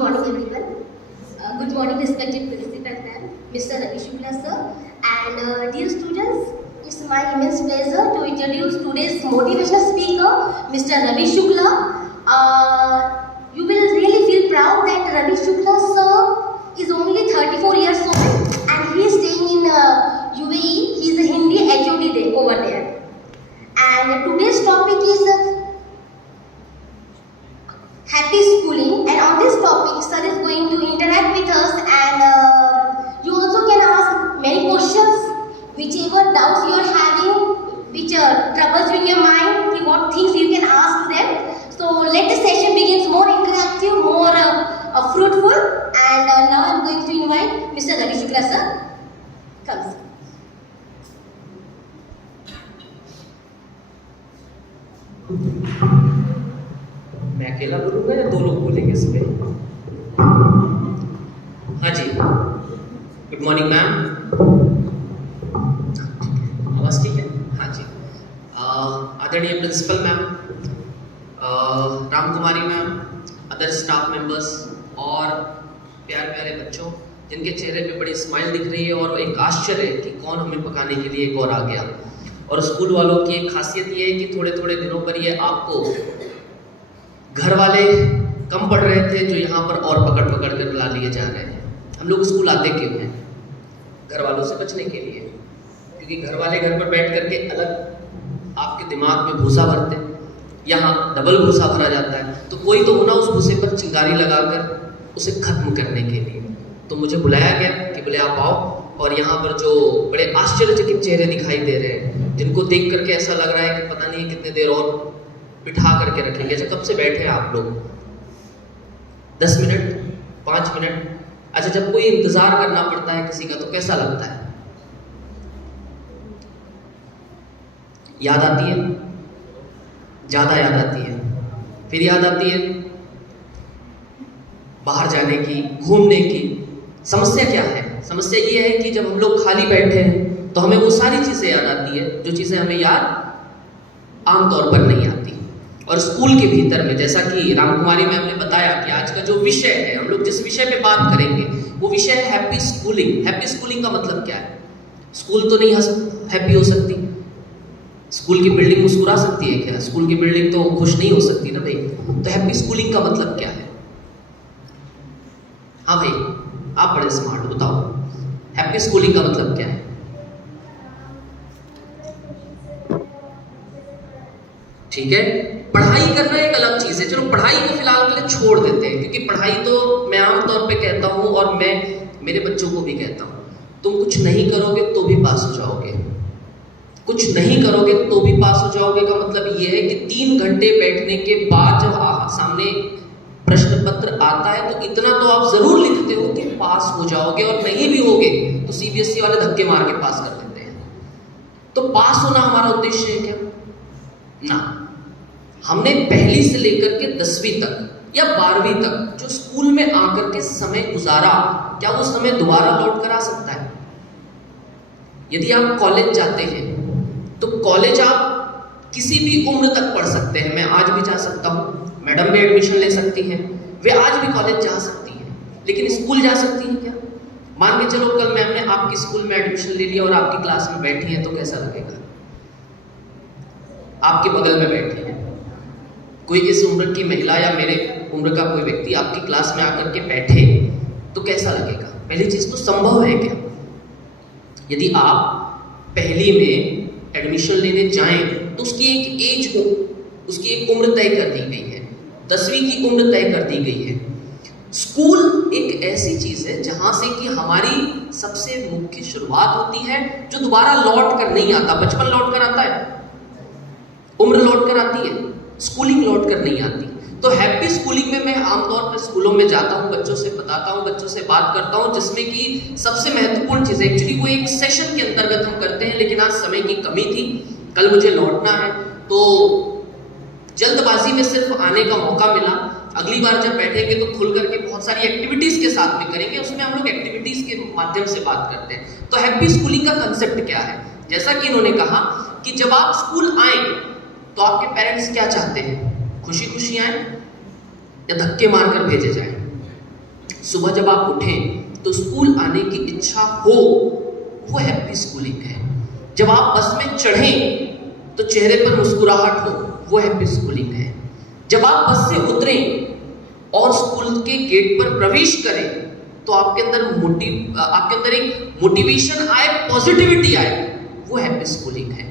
morning everyone. Good morning respected principal Mr. Ravi Shukla sir, and dear students, it's my immense pleasure to introduce today's motivational speaker Mr. Ravi Shukla. You will really feel proud that Ravi Shukla sir is only 34 years old and he is staying in UAE. He is a Hindi HOD there, over there. And today's topic is happy schooling, and on this topic sir is going to interact with us, and you also can ask many questions, whichever doubts you are having, which troubles in your mind, what things you can ask to them. So let the session begins more interactive, more fruitful, and now I am going to invite Mr. Ravi Shukla sir. Come sir. मैं अकेला बोलूँगा या दो लोग बोलेंगे इस पे? हाँ जी, गुड मॉर्निंग मैम। आवाज़ ठीक है? हाँ जी। आदरणीय प्रिंसिपल मैम, राम कुमारी मैम, अदर स्टाफ मेंबर्स और प्यारे प्यारे बच्चों जिनके चेहरे पे बड़ी स्माइल दिख रही है और एक आश्चर्य है कि कौन हमें पकाने के लिए एक और आ गया। और स्कूल वालों की एक खासियत ये है कि थोड़े थोड़े दिनों पर ये आपको घर वाले कम पढ़ रहे थे जो यहाँ पर और पकड़ पकड़ कर ला लिए जा रहे हैं। हम लोग स्कूल आते क्यों हैं? घर वालों से बचने के लिए, क्योंकि घर वाले घर पर बैठ करके अलग आपके दिमाग में भूसा भरते हैं, यहाँ डबल भूसा भरा जाता है, तो कोई तो होना उस भूसे पर चिंगारी लगाकर उसे खत्म करने के लिए। तो मुझे बुलाया गया कि बोले आप आओ, और यहाँ पर जो बड़े आश्चर्यचकित चेहरे दिखाई दे रहे हैं जिनको देख करके ऐसा लग रहा है कि पता नहीं कितने देर और बिठा करके रखेंगे। अच्छा, कब से बैठे हैं आप लोग? 10 मिनट, 5 मिनट? अच्छा, जब कोई इंतजार करना पड़ता है किसी का तो कैसा लगता है? याद आती है, ज्यादा याद आती है, फिर याद आती है बाहर जाने की, घूमने की। समस्या क्या है? समस्या ये है कि जब हम लोग खाली बैठे हैं तो हमें वो सारी चीजें याद आती है जो चीजें हमें याद आमतौर पर नहीं आती। और स्कूल के भीतर में, जैसा कि राम कुमारी मैम ने बताया कि आज का जो विषय है, हम लोग जिस विषय पे बात करेंगे वो विषय है हैप्पी स्कूलिंग। हैप्पी स्कूलिंग का मतलब क्या है? स्कूल तो नहीं हैप्पी हो सकती, स्कूल की बिल्डिंग मुस्कुरा सकती है क्या? स्कूल की बिल्डिंग तो खुश नहीं हो सकती ना भाई। तो हैप्पी स्कूलिंग का मतलब क्या है? हाँ भाई, आप बड़े स्मार्ट, बताओ हैप्पी स्कूलिंग का मतलब क्या है? ठीक है, पढ़ाई करना एक अलग चीज है। चलो पढ़ाई को फिलहाल के लिए छोड़ देते हैं, क्योंकि पढ़ाई तो मैं आमतौर पे कहता हूं और मैं मेरे बच्चों को भी कहता हूं, तुम कुछ नहीं करोगे तो भी पास हो जाओगे। कुछ नहीं करोगे तो भी पास हो जाओगे का मतलब यह है कि 3 घंटे बैठने के बाद जब सामने प्रश्न पत्र आता है तो इतना तो आप जरूर लिखते हो कि पास हो जाओगे, और नहीं भी होगे तो सीबीएसई वाले धक्के मार के पास कर देते हैं। तो पास होना हमारा उद्देश्य है क्या? ना। हमने पहली से लेकर के 10वीं तक या 12वीं तक जो स्कूल में आकर के समय गुजारा, क्या वो समय दोबारा लौट कर आ सकता है? यदि आप कॉलेज जाते हैं तो कॉलेज आप किसी भी उम्र तक पढ़ सकते हैं। मैं आज भी जा सकता हूं, मैडम भी एडमिशन ले सकती हैं, वे आज भी कॉलेज जा सकती हैं, लेकिन स्कूल जा सकती हैं क्या? मान के चलो कल मैम ने आपकी स्कूल में एडमिशन ले लिया और आपकी क्लास में बैठी है, तो कैसा लगेगा? आपके बगल में बैठी है कोई इस उम्र की महिला या मेरे उम्र का कोई व्यक्ति आपकी क्लास में आकर के बैठे तो कैसा लगेगा? पहली चीज तो संभव है क्या? यदि आप पहली में एडमिशन लेने जाएं तो उसकी एक एज हो, उसकी एक उम्र तय कर दी गई है, 10वीं की उम्र तय कर दी गई है। स्कूल एक ऐसी चीज है जहां से कि हमारी सबसे मुख्य शुरुआत होती है, जो दोबारा लौट कर नहीं आता। बचपन लौट कर आता है, उम्र लौट कर आती है, स्कूलिंग लौट कर नहीं आती। तो हैप्पी स्कूलिंग में मैं आमतौर पर स्कूलों में जाता हूँ, बच्चों से बताता हूँ, बच्चों से बात करता हूँ, जिसमें कि सबसे महत्वपूर्ण चीज़ है, एक्चुअली वो एक सेशन के अंतर्गत हम करते हैं, लेकिन आज समय की कमी थी, कल मुझे लौटना है, तो जल्दबाजी में सिर्फ आने का मौका मिला। अगली बार जब बैठेंगे तो खुल करके बहुत सारी एक्टिविटीज के साथ में करेंगे, उसमें हम लोग एक्टिविटीज के माध्यम से बात करते हैं। तो हैप्पी स्कूलिंग का कंसेप्ट क्या है? जैसा कि इन्होंने कहा कि जब आप स्कूल आए तो आपके पेरेंट्स क्या चाहते हैं? खुशी खुशी आए या धक्के मारकर भेजे जाए? सुबह जब आप उठें तो स्कूल आने की इच्छा हो, वो हैप्पी स्कूलिंग है। जब आप बस में चढ़ें तो चेहरे पर मुस्कुराहट हो, वो हैप्पी स्कूलिंग है। जब आप बस से उतरें और स्कूल के गेट पर प्रवेश करें तो आपके अंदर एक मोटिवेशन आए, पॉजिटिविटी आए, वो हैप्पी स्कूलिंग है।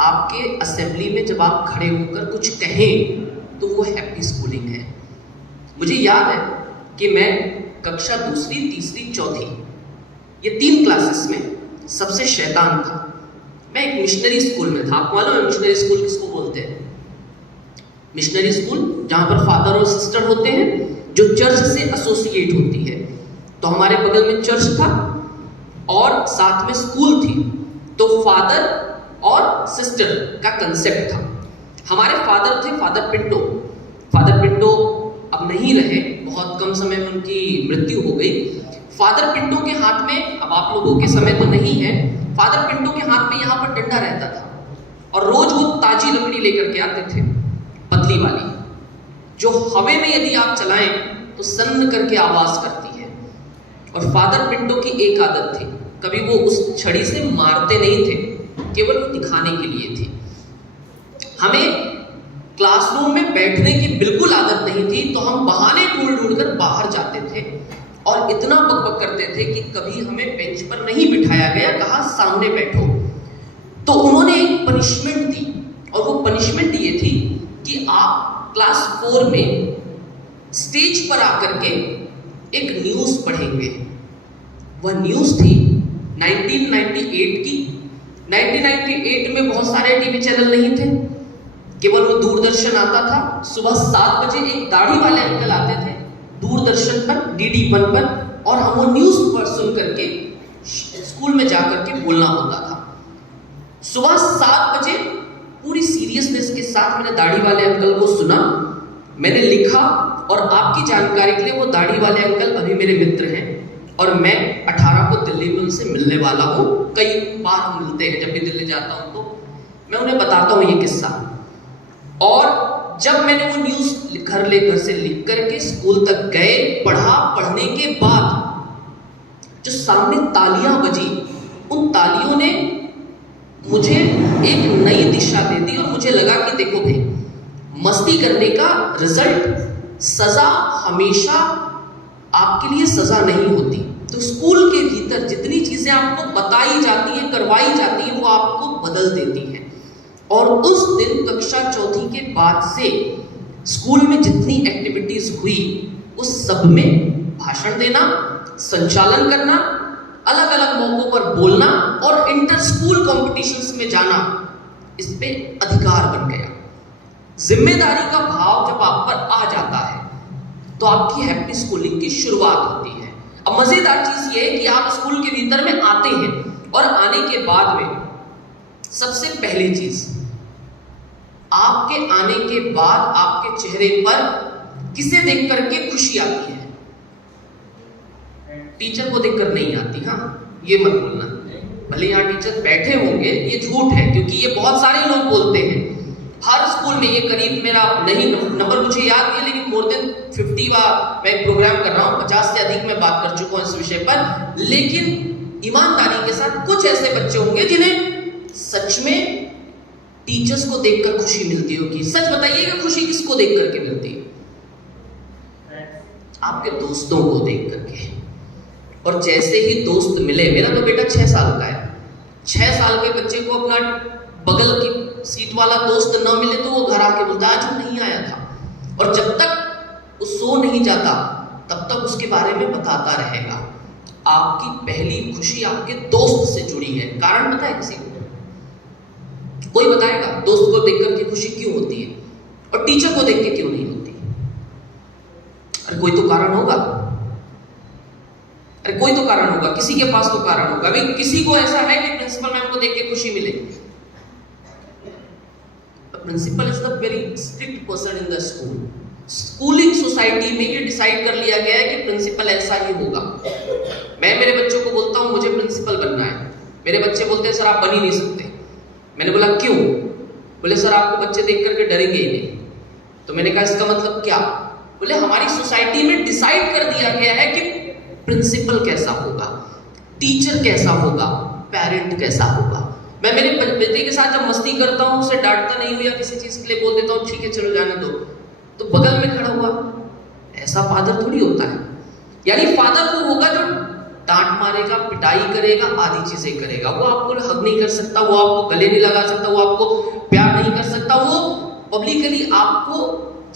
आपके असेंबली में जब आप खड़े होकर कुछ कहें तो वो हैप्पी स्कूलिंग है। मुझे याद है कि मैं कक्षा 2री, 3री, 4थी ये 3 क्लासेस में सबसे शैतान था। मैं एक मिशनरी स्कूल में था। आपको मालूम है मिशनरी स्कूल किसको बोलते हैं? मिशनरी स्कूल जहां पर फादर और सिस्टर होते हैं, जो चर्च से एसोसिएट होती है। तो हमारे बगल में चर्च था और साथ में स्कूल थी, तो फादर और सिस्टर का कंसेप्ट था। हमारे फादर थे फादर पिंटो। फादर पिंटो अब नहीं रहे, बहुत कम समय में उनकी मृत्यु हो गई। फादर पिंटो के हाथ में, अब आप लोगों के समय तो नहीं है, फादर पिंटो के हाथ में यहाँ पर डंडा रहता था और रोज वो ताजी लकड़ी लेकर के आते थे, पतली वाली, जो हवे में यदि आप चलाएं तो सन्न करके आवाज करती है। और फादर पिंटो की एक आदत थी, कभी वो उस छड़ी से मारते नहीं थे, केवल वो दिखाने के लिए थी। हमें क्लासरूम में बैठने की बिल्कुल आदत नहीं थी, तो हम बहाने ढूंढ कर बाहर जाते थे और इतना बकबक करते थे कि कभी हमें बेंच पर नहीं बिठाया गया, कहा सामने बैठो। तो उन्होंने एक पनिशमेंट दी और वो पनिशमेंट ये थी कि आप क्लास 4 में स्टेज पर आकर के एक न्यूज़ पढ़ेंगे। वह न्यूज़ थी 1998 की। 1998 में बहुत सारे टीवी चैनल नहीं थे, केवल वो दूरदर्शन आता था। सुबह 7 बजे एक दाढ़ी वाले अंकल आते थे दूरदर्शन पर, DD1 पर, और हम वो न्यूज़ पर सुन करके स्कूल में जाकर के बोलना होता था। सुबह 7 बजे पूरी सीरियसनेस के साथ मैंने दाढ़ी वाले अंकल को सुना, मैंने लिखा, और आपकी जानकारी के लिए वो दाढ़ी वाले अंकल अभी मेरे मित्र हैं और मैं 18 को दिल्ली में उनसे मिलने वाला हूँ। कई बार हम मिलते हैं, जब भी दिल्ली जाता हूँ तो मैं उन्हें बताता हूँ ये किस्सा। और जब मैंने वो न्यूज़ घर से लिख करके स्कूल तक गए, पढ़ा, पढ़ने के बाद जो सामने तालियां बजी, उन तालियों ने मुझे एक नई दिशा दे दी और मुझे लगा कि देखो भाई, मस्ती करने का रिजल्ट, सजा हमेशा आपके लिए सजा नहीं होती। तो स्कूल के भीतर जितनी चीजें आपको बताई जाती हैं, करवाई जाती हैं, वो आपको बदल देती हैं। और उस दिन कक्षा 4 के बाद से स्कूल में जितनी एक्टिविटीज हुई, उस सब में भाषण देना, संचालन करना, अलग अलग मौकों पर बोलना और इंटर स्कूल कॉम्पिटिशन्स में जाना, इस पे अधिकार बन गया। जिम्मेदारी का भाव जब आप पर आ जाता है तो आपकी हैप्पी स्कूलिंग की शुरुआत होती है। अब मजेदार चीज ये है कि आप स्कूल के भीतर में आते हैं और आने के बाद में सबसे पहली चीज, आपके आने के बाद आपके चेहरे पर किसे देख करके खुशी आती है? टीचर को देखकर नहीं आती। हाँ, ये मत बोलना, भले यहाँ टीचर बैठे होंगे, ये झूठ है, क्योंकि ये बहुत सारे लोग बोलते हैं। हर स्कूल में ये करीब, मेरा नहीं नंबर मुझे याद नहीं, लेकिन मोर देन 50 मैं एक प्रोग्राम कर रहा हूँ, 50 से अधिक मैं बात कर चुका हूँ इस विषय पर। लेकिन ईमानदारी के साथ कुछ ऐसे बच्चे होंगे जिन्हें सच में टीचर्स को देखकर खुशी मिलती होगी। सच बताइएगा, खुशी किसको देख करके मिलती है? आपके दोस्तों को देख करके। और जैसे ही दोस्त मिले, मेरा तो बेटा 6 साल का है, 6 साल के बच्चे को अपना बगल की सीट वाला दोस्त न मिले तो वो घर आके बोलता आज वो नहीं आया था। और जब तक वो सो नहीं जाता तब तक उसके बारे में बताता रहेगा। आपकी पहली खुशी आपके दोस्त से जुड़ी है। कारण पता है किसी को? कोई बताएगा दोस्त को देख करके खुशी क्यों होती है और टीचर को देख के क्यों नहीं होती? अरे कोई तो कारण होगा, अरे कोई तो कारण होगा, किसी के पास तो कारण होगा। अभी किसी को ऐसा है कि प्रिंसिपल मैम को देख के खुशी मिले? Principal is the very strict person in the school. Schooling society में ये डिसाइड कर लिया गया है कि प्रिंसिपल ऐसा ही होगा। मैं मेरे बच्चों को बोलता हूं मुझे प्रिंसिपल बनना है, मेरे बच्चे बोलते हैं सर आप बन ही नहीं सकते। मैंने बोला क्यों? बोले सर आपको बच्चे देख करके डरेंगे ही नहीं। तो मैंने कहा इसका मतलब क्या? बोले हमारी सोसाइटी सोसाइटी में डिसाइड कर दिया गया है कि प्रिंसिपल कैसा होगा, टीचर कैसा होगा, पेरेंट कैसा होगा। मैं मेरे बेटे के साथ जब मस्ती करता हूँ, उसे डांटता नहीं हूँ या किसी चीज के लिए बोल देता हूँ ठीक है चलो जाने दो, तो बगल में खड़ा हुआ ऐसा फादर थोड़ी होता है। यानी फादर वो होगा जो डांट मारेगा, पिटाई करेगा, आदि चीजें करेगा। वो आपको हग नहीं कर सकता, वो आपको गले नहीं लगा सकता, वो आपको प्यार नहीं कर सकता। वो पब्लिकली आपको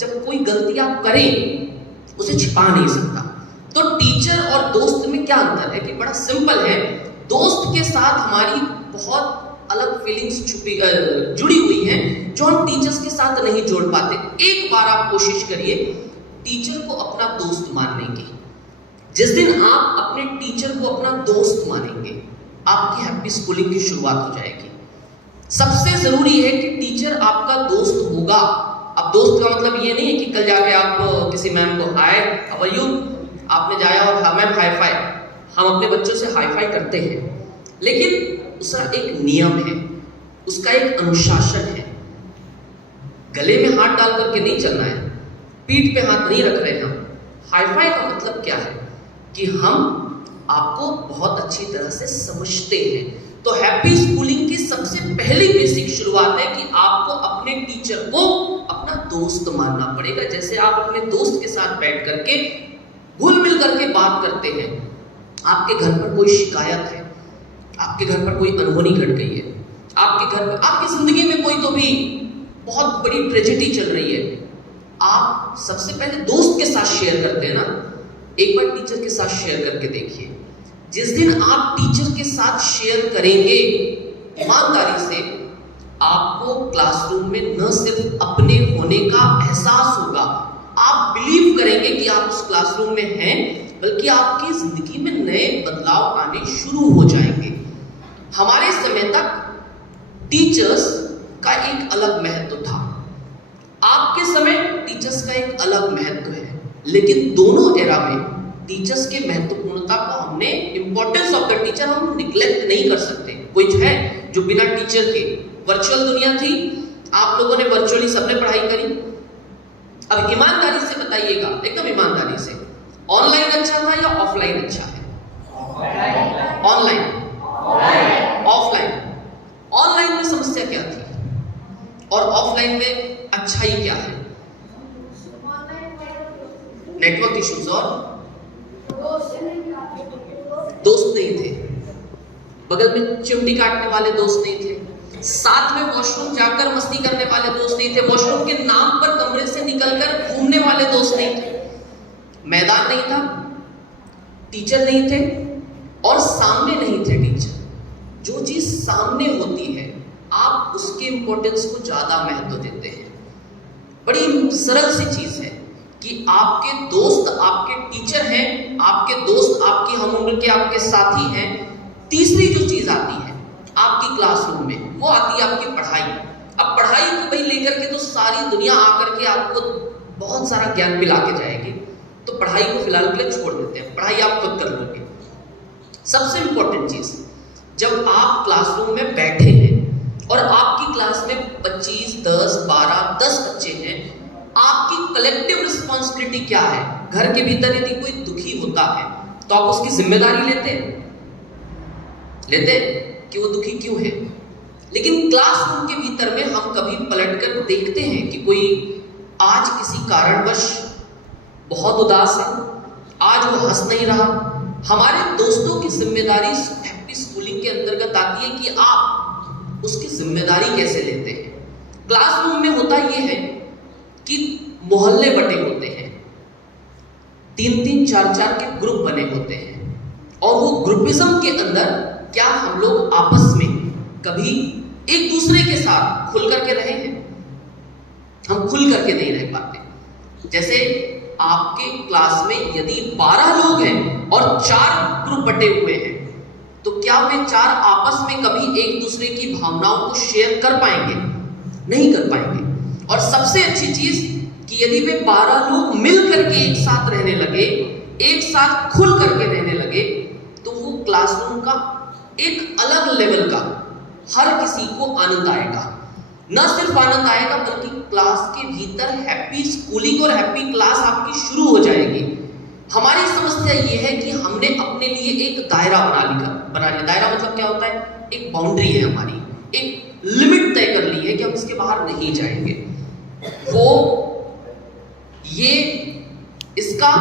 जब कोई गलती आप करें उसे छिपा नहीं सकता। तो टीचर और दोस्त में क्या अंतर है कि बड़ा सिंपल है। दोस्त के साथ हमारी बहुत अलग फीलिंग्स जुड़ी हुई हैं जो हम टीचर्स के साथ नहीं जोड़ पाते। एक बार आप कोशिश करिए टीचर को अपना दोस्त मानने की। जिस दिन आप अपने टीचर को अपना दोस्त मानेंगे, आपकी हैप्पी स्कूलिंग की शुरुआत हो जाएगी। सबसे जरूरी है कि टीचर आपका दोस्त होगा। अब दोस्त का मतलब ये नहीं है कि कल जाके आप किसी मैम को हाय हाउ आर यू आपने जाया और हाँ मैम हाई फाई। हम अपने बच्चों से हाई फाई करते हैं, लेकिन उसका एक नियम है, उसका एक अनुशासन है। गले में हाथ डाल करके नहीं चलना है, पीठ पे हाथ नहीं रख रहे हैं। हाई फाई का मतलब क्या है कि हम आपको बहुत अच्छी तरह से समझते हैं। तो हैप्पी स्कूलिंग की सबसे पहली बेसिक शुरुआत है कि आपको अपने टीचर को अपना दोस्त मानना पड़ेगा। जैसे आप अपने दोस्त के साथ बैठ करके घुल मिल करके बात करते हैं। आपके घर पर कोई शिकायत है, आपके घर पर कोई अनहोनी घट गई है, आपके घर पर आपकी जिंदगी में कोई तो भी बहुत बड़ी ट्रेजेडी चल रही है, आप सबसे पहले दोस्त के साथ शेयर करते हैं ना। एक बार टीचर के साथ शेयर करके देखिए। जिस दिन आप टीचर के साथ शेयर करेंगे ईमानदारी से, आपको क्लासरूम में न सिर्फ अपने होने का एहसास होगा, आप बिलीव करेंगे कि आप उस क्लासरूम में हैं, बल्कि आपकी जिंदगी में नए बदलाव आने शुरू हो जाएंगे। हमारे समय तक टीचर्स का एक अलग महत्व था, आपके समय टीचर्स का एक अलग महत्व है, लेकिन दोनों एरा में टीचर्स के महत्वपूर्णता को हमने इंपॉर्टेंस ऑफ द टीचर हम निग्लेक्ट नहीं कर सकते। कोई है जो बिना टीचर के, वर्चुअल दुनिया थी, आप लोगों ने वर्चुअली सबने पढ़ाई करी। अब ईमानदारी से बताइएगा, एकदम ईमानदारी से, ऑनलाइन अच्छा था या ऑफलाइन अच्छा है? Online, offline. ऑनलाइन में समस्या क्या थी और ऑफलाइन में अच्छाई क्या है? नेटवर्क इश्यूज और दोस्त नहीं थे, बगल में चिमटी काटने वाले दोस्त नहीं थे, साथ में वॉशरूम जाकर मस्ती करने वाले दोस्त नहीं थे, वॉशरूम के नाम पर कमरे से निकलकर घूमने वाले दोस्त नहीं थे, मैदान नहीं था, टीचर नहीं थे और सामने नहीं थे टीचर। जो चीज सामने होती है आप उसके इंपॉर्टेंस को ज्यादा महत्व देते हैं। बड़ी सरल सी चीज है कि आपके दोस्त आपके टीचर हैं, आपके दोस्त आपकी हम उम्र के आपके साथी हैं। तीसरी जो चीज आती है आपकी क्लासरूम में, वो आती है आपकी पढ़ाई। अब पढ़ाई को भाई लेकर के तो सारी दुनिया आकर के आपको बहुत सारा ज्ञान मिला के जाएगी, तो पढ़ाई को फिलहाल के लिए छोड़ देते हैं, पढ़ाई आप खुद कर लोगे। सबसे इंपॉर्टेंट चीज, जब आप क्लासरूम में बैठे हैं और आपकी क्लास में 25, 10, 12, 10 बच्चे हैं, आपकी कलेक्टिव रिस्पॉन्सिबिलिटी क्या है? घर के भीतर यदि कोई दुखी होता है तो आप उसकी जिम्मेदारी लेते कि वो दुखी क्यों है। लेकिन क्लासरूम के भीतर में हम कभी पलटकर देखते हैं कि कोई आज किसी कारणवश बहुत उदास है, आज वो हंस नहीं रहा। हमारे दोस्तों की जिम्मेदारी हैप्पी स्कूलिंग के अंतर्गत आती है कि आप उसकी जिम्मेदारी कैसे लेते हैं। क्लासरूम में होता यह है कि मोहल्ले बटे होते हैं, 3-3, 4-4 के ग्रुप बने होते हैं, और वो ग्रुपिज्म के अंदर क्या हम लोग आपस में कभी एक दूसरे के साथ खुल करके रहे हैं? हम खुल करके नहीं रह पाते। जैसे आपके क्लास में यदि 12 लोग हैं और 4 ग्रुप बटे हुए हैं, तो क्या वे 4 आपस में कभी एक दूसरे की भावनाओं को शेयर कर पाएंगे? नहीं कर पाएंगे। और सबसे अच्छी चीज कि यदि वे 12 लोग मिल करके एक साथ रहने लगे, एक साथ खुल करके रहने लगे, तो वो क्लासरूम का एक अलग लेवल का हर किसी को आनंद आएगा। न सिर्फ आनंद आएगा बल्कि क्लास के भीतर हैप्पी स्कूलिंग और हैप्पी क्लास आपकी शुरू हो जाएगी। हमारी समस्या ये है कि हमने अपने लिए एक दायरा बना लिया। दायरा मतलब क्या होता है? एक बाउंड्री है हमारी, एक लिमिट तय कर ली है कि हम इसके बाहर नहीं जाएंगे। वो ये इसका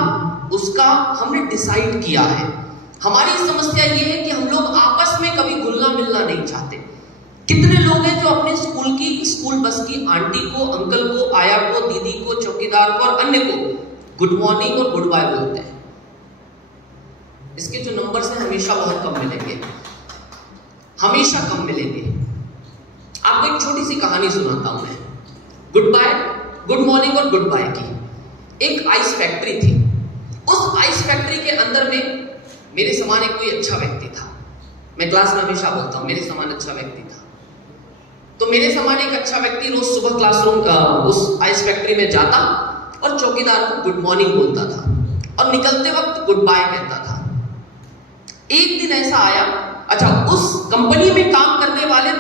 उसका हमने डिसाइड किया है। हमारी समस्या ये है कि हम लोग आपस में कभी घुलना मिलना नहीं चाहते। कितने लोग हैं जो अपने स्कूल बस की आंटी को, अंकल को, आया को, दीदी को, चौकीदार को और अन्य को गुड मॉर्निंग और गुड बाय बोलते हैं। इसके जो नंबर हैं हमेशा बहुत कम मिलेंगे, हमेशा कम मिलेंगे। आपको एक छोटी सी कहानी सुनाता हूं मैं, गुड बाय, गुड मॉर्निंग और गुड बाय की। एक आइस फैक्ट्री थी। उस आइस फैक्ट्री के अंदर में मेरे समान एक कोई अच्छा व्यक्ति था। मैं क्लास में हमेशा बोलता हूं मेरे समान अच्छा व्यक्ति था। तो मेरे समान एक अच्छा व्यक्ति रोज सुबह क्लासरूम उस आइस फैक्ट्री में जाता और चौकीदार को गुड मॉर्निंग बोलता था और निकलते वक्त गुड बाय कहता था। एक दिन ऐसा आया, अच्छा, उस कंपनी में काम करने वाले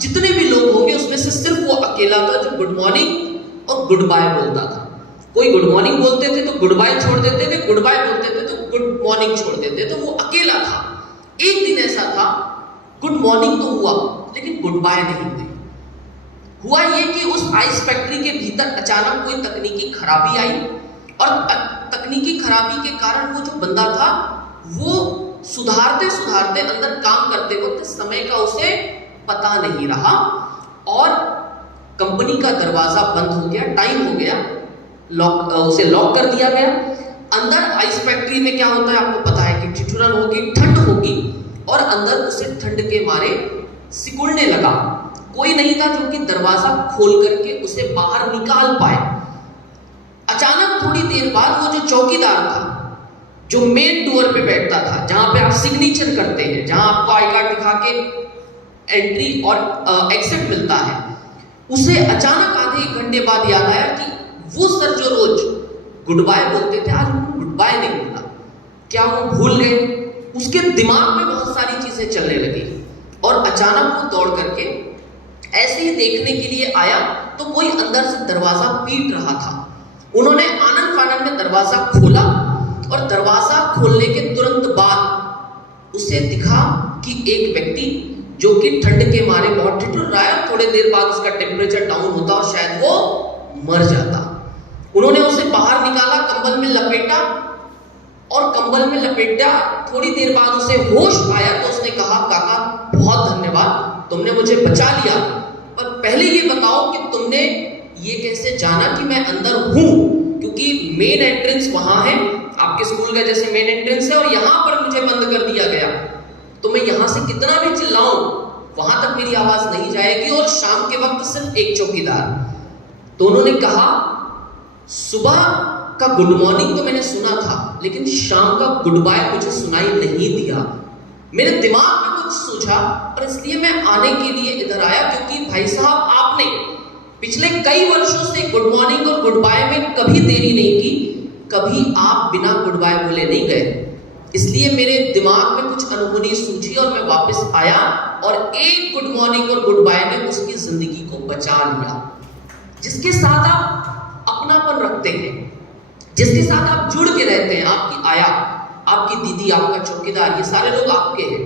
जितने भी लोग होंगे उसमें से सिर्फ वो अकेला था जो गुड मॉर्निंग और गुड बाय बोलता था। कोई गुड मॉर्निंग बोलते थे तो गुड बाय छोड़ देते थे, गुड बाय बोलते थे तो गुड मॉर्निंग छोड़ देते, तो वो अकेला था। एक दिन ऐसा था, गुड मॉर्निंग तो हुआ लेकिन गुड बाय नहीं हुई। हुआ ये कि उस आइस फैक्ट्री के भीतर अचानक कोई तकनीकी खराबी आई और तकनीकी खराबी के कारण वो जो बंदा था वो सुधारते सुधारते अंदर काम करते वक्त समय का उसे पता नहीं रहा और कंपनी का दरवाजा बंद हो गया, टाइम हो गया, उसे लॉक कर दिया गया। अंदर आइस फैक्ट्री में क्या होता है आपको पता है कि ठिठुरन होगी, ठंड होगी और अंदर उसे ठंड के मारे सिकुड़ने लगा। कोई नहीं था जो कि दरवाजा खोल करके उसे बाहर निकाल पाए। अचानक थोड़ी देर बाद वो जो चौकीदार था, जो मेन डोर पे बैठता था, जहां पे आप सिग्नेचर करते हैं, जहां आपको आई कार्ड दिखा के एंट्री और एग्जिट मिलता है, उसे अचानक आधे एक घंटे बाद याद आया कि वो सर जो रोज गुड बाय बोलते थे आज गुड बाय नहीं बोला। क्या वो भूल गए? उसके दिमाग में बहुत सारी चीजें चलने लगी और अचानक वो दौड़ करके ऐसे ही देखने के लिए आया तो कोई अंदर से दरवाजा पीट रहा था। उन्होंने आनंद फानंद में दरवाजा खोला और दरवाजा खोलने के तुरंत बाद उसे दिखा कि एक व्यक्ति जो कि ठंड के मारे बहुत ठिठुर रहा है, थोड़ी देर बाद उसका टेम्परेचर डाउन होता और शायद वो मर जाता। उन्होंने उसे बाहर निकाला, कंबल में लपेटा और कंबल में लपेटा थोड़ी देर बाद उसे होश आया तो उसने कहा, काका बहुत धन्यवाद, तुमने मुझे बचा लिया, पर पहले ये बताओ कि तुमने ये कैसे जाना कि मैं अंदर हूं? क्योंकि मेन एंट्रेंस वहां है, आपके स्कूल का जैसे मेन एंट्रेंस है और यहां पर मुझे बंद कर दिया गया, तो मैं यहां से कितना भी चिल्लाऊं वहां तक मेरी आवाज नहीं जाएगी और शाम के वक्त सिर्फ एक चौकीदार। तो उन्होंने कहा, सुबह का गुड मॉर्निंग तो मैंने सुना था लेकिन शाम का गुड बाय मुझे सुनाई नहीं दिया। मेरे दिमाग में कुछ सूझा और इसलिए मैं आने के लिए इधर आया, क्योंकि भाई साहब आपने पिछले कई वर्षों से गुड मॉर्निंग और गुड बाय में कभी देरी नहीं की, कभी आप बिना गुड बाय बोले नहीं गए। इसलिए मेरे दिमाग में कुछ अनहोनी सूझी और मैं वापस आया और एक गुड मॉर्निंग और गुड बाय ने उसकी जिंदगी को बचा लिया। जिसके साथ आप अपनापन रखते हैं, जिसके साथ आप जुड़ के रहते हैं, आपकी आया, आपकी दीदी, आपका चौकीदार, ये सारे लोग आपके हैं।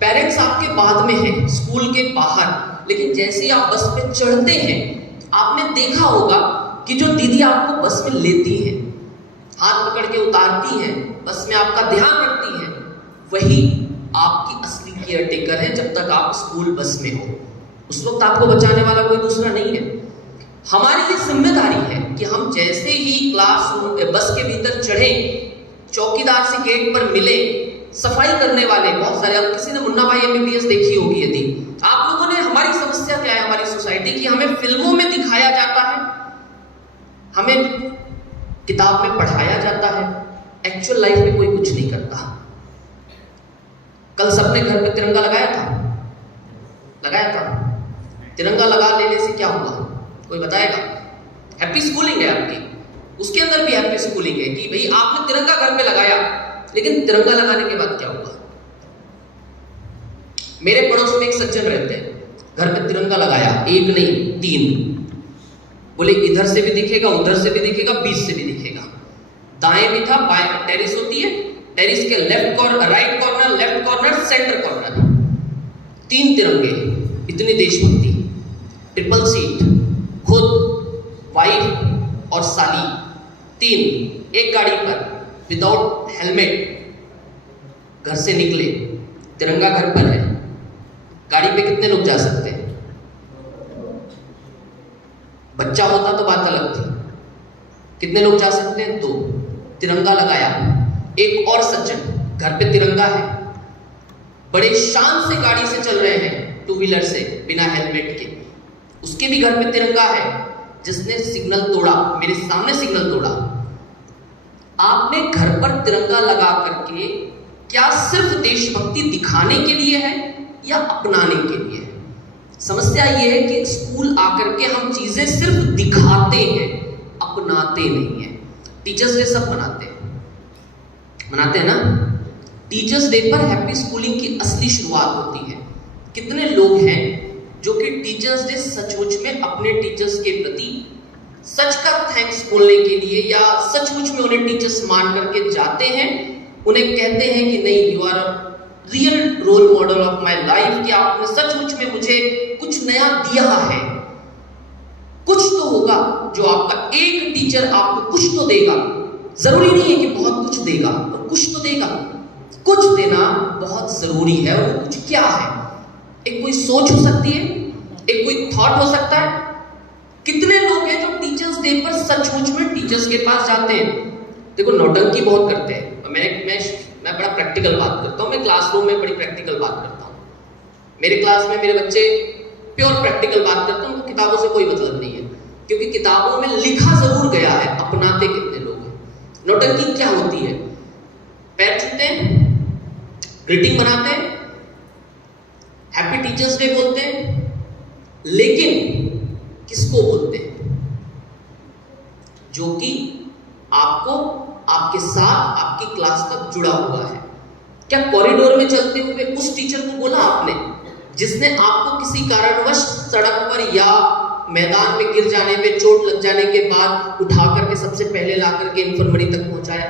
पेरेंट्स आपके बाद में हैं, स्कूल के बाहर, लेकिन जैसे ही आप बस पे चढ़ते हैं आपने देखा होगा कि जो दीदी आपको बस में लेती है, हाथ पकड़ के उतारती है, बस में आपका ध्यान रखती है, वही आपकी असली केयर टेकर है जब तक आप स्कूल बस में हो। उस वक्त आपको बचाने वाला कोई दूसरा नहीं है। हमारी ये जिम्मेदारी है कि हम जैसे ही क्लासरूम बस के भीतर चढ़े, चौकीदार से गेट पर मिले, सफाई करने वाले बहुत सारे, अब किसी ने मुन्ना भाई एमबीबीएस देखी होगी, यदि आप लोगों ने, हमारी समस्या क्या है हमारी सोसाइटी की, हमें फिल्मों में दिखाया जाता है, हमें किताब में पढ़ाया जाता है, एक्चुअल लाइफ में कोई कुछ नहीं करता। कल सबने घर पे तिरंगा लगाया था। तिरंगा लगा लेने से क्या हुआ कोई बताएगा? हैप्पी स्कूलिंग है आपकी, उसके अंदर भी हैप्पी स्कूलिंग है कि भाई आपने तिरंगा घर पे लगाया, लेकिन तिरंगा लगाने के बाद क्या हुआ? मेरे पड़ोस में एक सज्जन रहते हैं, घर पे तिरंगा लगाया, एक नहीं 3, बोले इधर से भी दिखेगा, उधर से भी दिखेगा, बीच से भी दिखेगा, दाएं भी था, बाएं टेरिस होती है, टेरिस के left corner, right corner, left corner, centre corner, 3 तिरंगे, इतनी देशभक्ति, ट्रिपल सीट, खुद, वाइफ और साली, 3 एक गाड़ी पर विदाउट हेलमेट घर से निकले, तिरंगा घर पर है, गाड़ी पे कितने लोग जा सकते हैं? बच्चा होता तो बात अलग थी, कितने लोग जा सकते हैं? 2, तिरंगा लगाया। एक और सज्जन, घर पे तिरंगा है, बड़े शान से गाड़ी से चल रहे हैं, 2 व्हीलर से, बिना हेलमेट के, उसके भी घर पे तिरंगा है, जिसने सिग्नल तोड़ा, मेरे सामने सिग्नल तोड़ा। आपने घर पर तिरंगा लगा करके क्या सिर्फ देशभक्ति दिखाने के लिए है या अपनाने के लिए है? समस्या यह है कि स्कूल आकर के हम चीजें सिर्फ दिखाते हैं, अपनाते नहीं है। टीचर्स डे सब मनाते हैं ना? टीचर्स डे पर हैप्पी स्कूलिंग की असली शुरुआत होती है। कितने लोग हैं जो कि टीचर्स डे सचमुच में अपने टीचर्स के प्रति सच का थैंक्स बोलने के लिए या सचमुच में उन्हें टीचर्स मान करके जाते हैं, उन्हें कहते हैं कि नहीं, you are a real role model of my life, कि आपने सचमुच में मुझे कुछ नया दिया है। कुछ तो होगा जो आपका एक टीचर आपको कुछ तो देगा, जरूरी नहीं है कि बहुत कुछ देगा, पर कुछ तो देगा। कुछ देना बहुत जरूरी है, और कुछ क्या है? एक कोई सोच हो सकती है, एक कोई थॉट हो सकता है। कितने लोग हैं जो टीचर्स डे पर सचमुच में टीचर्स के पास जाते हैं? देखो, नौटंकी बहुत करते हैं। मैं बड़ा प्रैक्टिकल बात करता हूँ, मैं क्लासरूम में बड़ी प्रैक्टिकल बात करता हूँ। मेरे क्लास में मेरे बच्चे प्योर प्रैक्टिकल बात करते हैं, उनको किताबों से कोई मतलब नहीं है, क्योंकि किताबों में लिखा जरूर गया है, अपनाते कितने लोग हैं? नौटंकी क्या होती है? पैर छूते हैं, ग्रीटिंग बनाते हैं, हैप्पी टीचर्स डे बोलते हैं, लेकिन किसको बोलते हैं? जो कि आपको, आपके साथ, आपकी क्लास तक जुड़ा हुआ है। क्या कॉरिडोर में चलते हुए उस टीचर को बोला आपने जिसने आपको किसी कारणवश सड़क पर या मैदान में गिर जाने पे, चोट लग जाने के बाद उठा करके सबसे पहले ला करके इंफर्मरी तक पहुंचाया?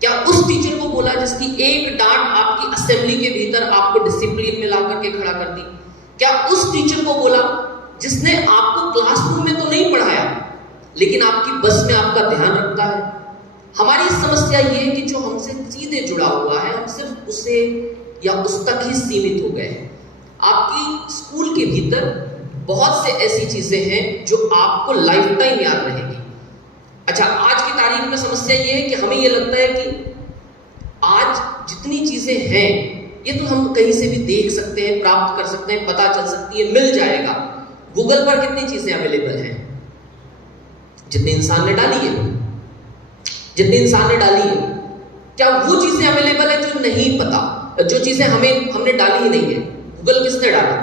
क्या उस टीचर को बोला जिसकी एक डांट आपकी असेंबली के भीतर आपको डिसिप्लिन में ला करके खड़ा कर दी? क्या उस टीचर को बोला जिसने आपको क्लासरूम में तो नहीं पढ़ाया, लेकिन आपकी बस में आपका ध्यान रखता है? हमारी समस्या ये है कि जो हमसे सीधे जुड़ा हुआ है, हम सिर्फ उसे या उस तक ही सीमित हो गए हैं। आपकी स्कूल के भीतर बहुत से ऐसी चीजें हैं जो आपको लाइफ टाइम याद रहेगी। अच्छा, आज की तारीख में समस्या ये है कि हमें ये लगता है कि आज जितनी चीजें हैं ये तो हम कहीं से भी देख सकते हैं, प्राप्त कर सकते हैं, पता चल सकती है, मिल जाएगा। गूगल पर कितनी चीजें अवेलेबल हैं? जितनी इंसान ने डाली है, जितनी इंसान ने डाली है। क्या वो चीजें अवेलेबल है जो नहीं पता, जो चीजें हमने डाली ही नहीं है? गूगल किसने डाला?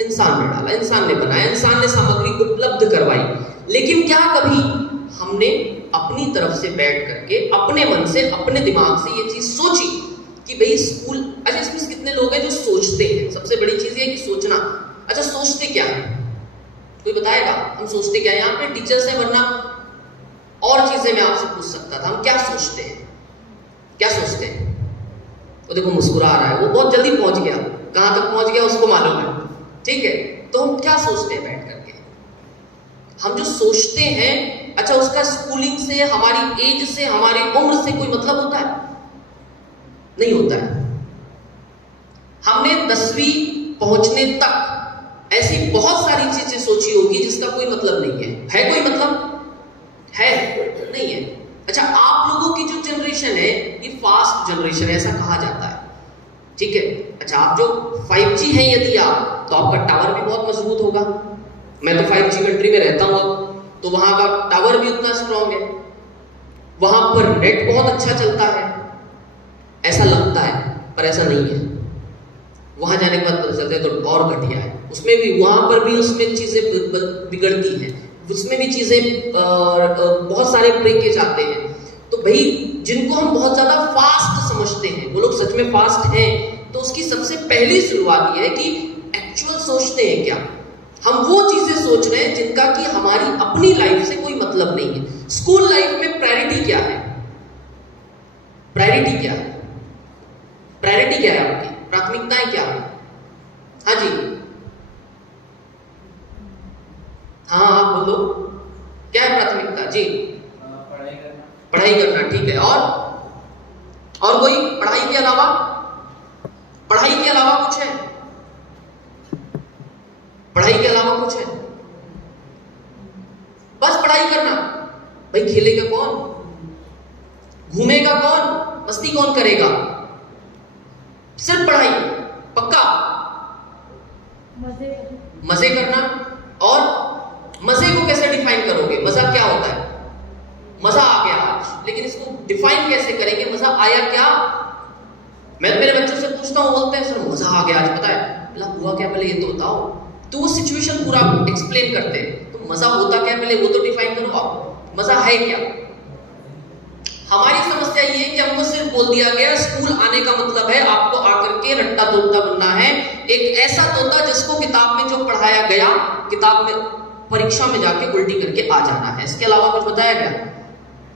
इंसान ने डाला, इंसान ने बनाया, इंसान ने सामग्री उपलब्ध करवाई। लेकिन क्या कभी हमने अपनी तरफ से बैठ करके, अपने मन से, अपने दिमाग से ये चीज सोची कि भाई स्कूल, अच्छा इसमें कितने लोग हैं जो सोचते हैं? सबसे बड़ी चीज ये है कि सोचना। अच्छा, सोचते क्या है? कोई बताएगा हम सोचते क्या है? यहाँ पे टीचर्स है, वरना और चीजें मैं आपसे पूछ सकता था। हम क्या सोचते हैं? क्या सोचते हैं? वो देखो मुस्कुरा रहा है, वो बहुत जल्दी पहुंच गया, कहां तक पहुंच गया उसको मालूम है। ठीक है, तो हम क्या सोचते हैं बैठ करके? हम जो सोचते हैं, अच्छा उसका स्कूलिंग से, हमारी एज से, हमारी उम्र से कोई मतलब होता है? नहीं होता है। हमने 10वीं पहुंचने तक ऐसी बहुत सारी चीजें सोची होगी जिसका कोई मतलब नहीं है कोई मतलब है? नहीं है। अच्छा, आप लोगों की जो जनरेशन है ये फास्ट जनरेशन है, ऐसा कहा जाता है। ठीक है, अच्छा आप जो 5G है, यदि आप, तो आपका टावर भी बहुत मजबूत होगा। मैं तो 5G कंट्री में रहता हूँ, तो वहां का टावर भी उतना स्ट्रॉन्ग है, वहां पर नेट बहुत अच्छा चलता है, ऐसा लगता है, पर ऐसा नहीं है। वहां जाने के बाद पता चलता है तो और घटिया है। उसमें भी, वहां पर भी उसमें चीजें बिगड़ती हैं, उसमें भी चीजें बहुत सारे ब्रेकेज आते हैं। तो भाई जिनको हम बहुत ज्यादा फास्ट समझते हैं, वो लोग सच में फास्ट हैं, तो उसकी सबसे पहली शुरुआत ये है कि एक्चुअल सोचते हैं क्या? हम वो चीजें सोच रहे हैं जिनका कि हमारी अपनी लाइफ से कोई मतलब नहीं है। स्कूल लाइफ में प्रायोरिटी क्या है? प्रायोरिटी क्या है? प्रायोरिटी क्या है आपकी? प्राथमिकताएं क्या है? हाँ जी, हाँ आप बोलो, क्या है प्राथमिकता जी? पढ़ाई करना, ठीक है। और कोई? पढ़ाई के अलावा? पढ़ाई के अलावा कुछ है? पढ़ाई के अलावा कुछ है? बस पढ़ाई करना। भाई खेलेगा कौन? घूमेगा कौन? मस्ती कौन करेगा? सिर्फ पढ़ाई, पक्का? मजे करना। और मजे को कैसे डिफाइन करोगे? मजा क्या होता है? मजा आ गया आज, लेकिन इसको डिफाइन कैसे करेंगे? मजा आया क्या? मैं मेरे बच्चों से पूछता हूँ, बोलते हैं सर मजा आ गया आज, पता है बोला हुआ क्या, पहले ये तो बताओ। तो वो सिचुएशन पूरा एक्सप्लेन करते हैं। तो मजा होता क्या पहले वो तो डिफाइन करो आप, मजा है क्या? हमारी समस्या ये है कि हमको सिर्फ बोल दिया गया स्कूल आने का मतलब है आपको आकर के रट्टा तोता बनना है, एक ऐसा तोता जिसको किताब में जो पढ़ाया गया, किताब में परीक्षा में जाके उल्टी करके आ जाना है। इसके अलावा कुछ बताया गया?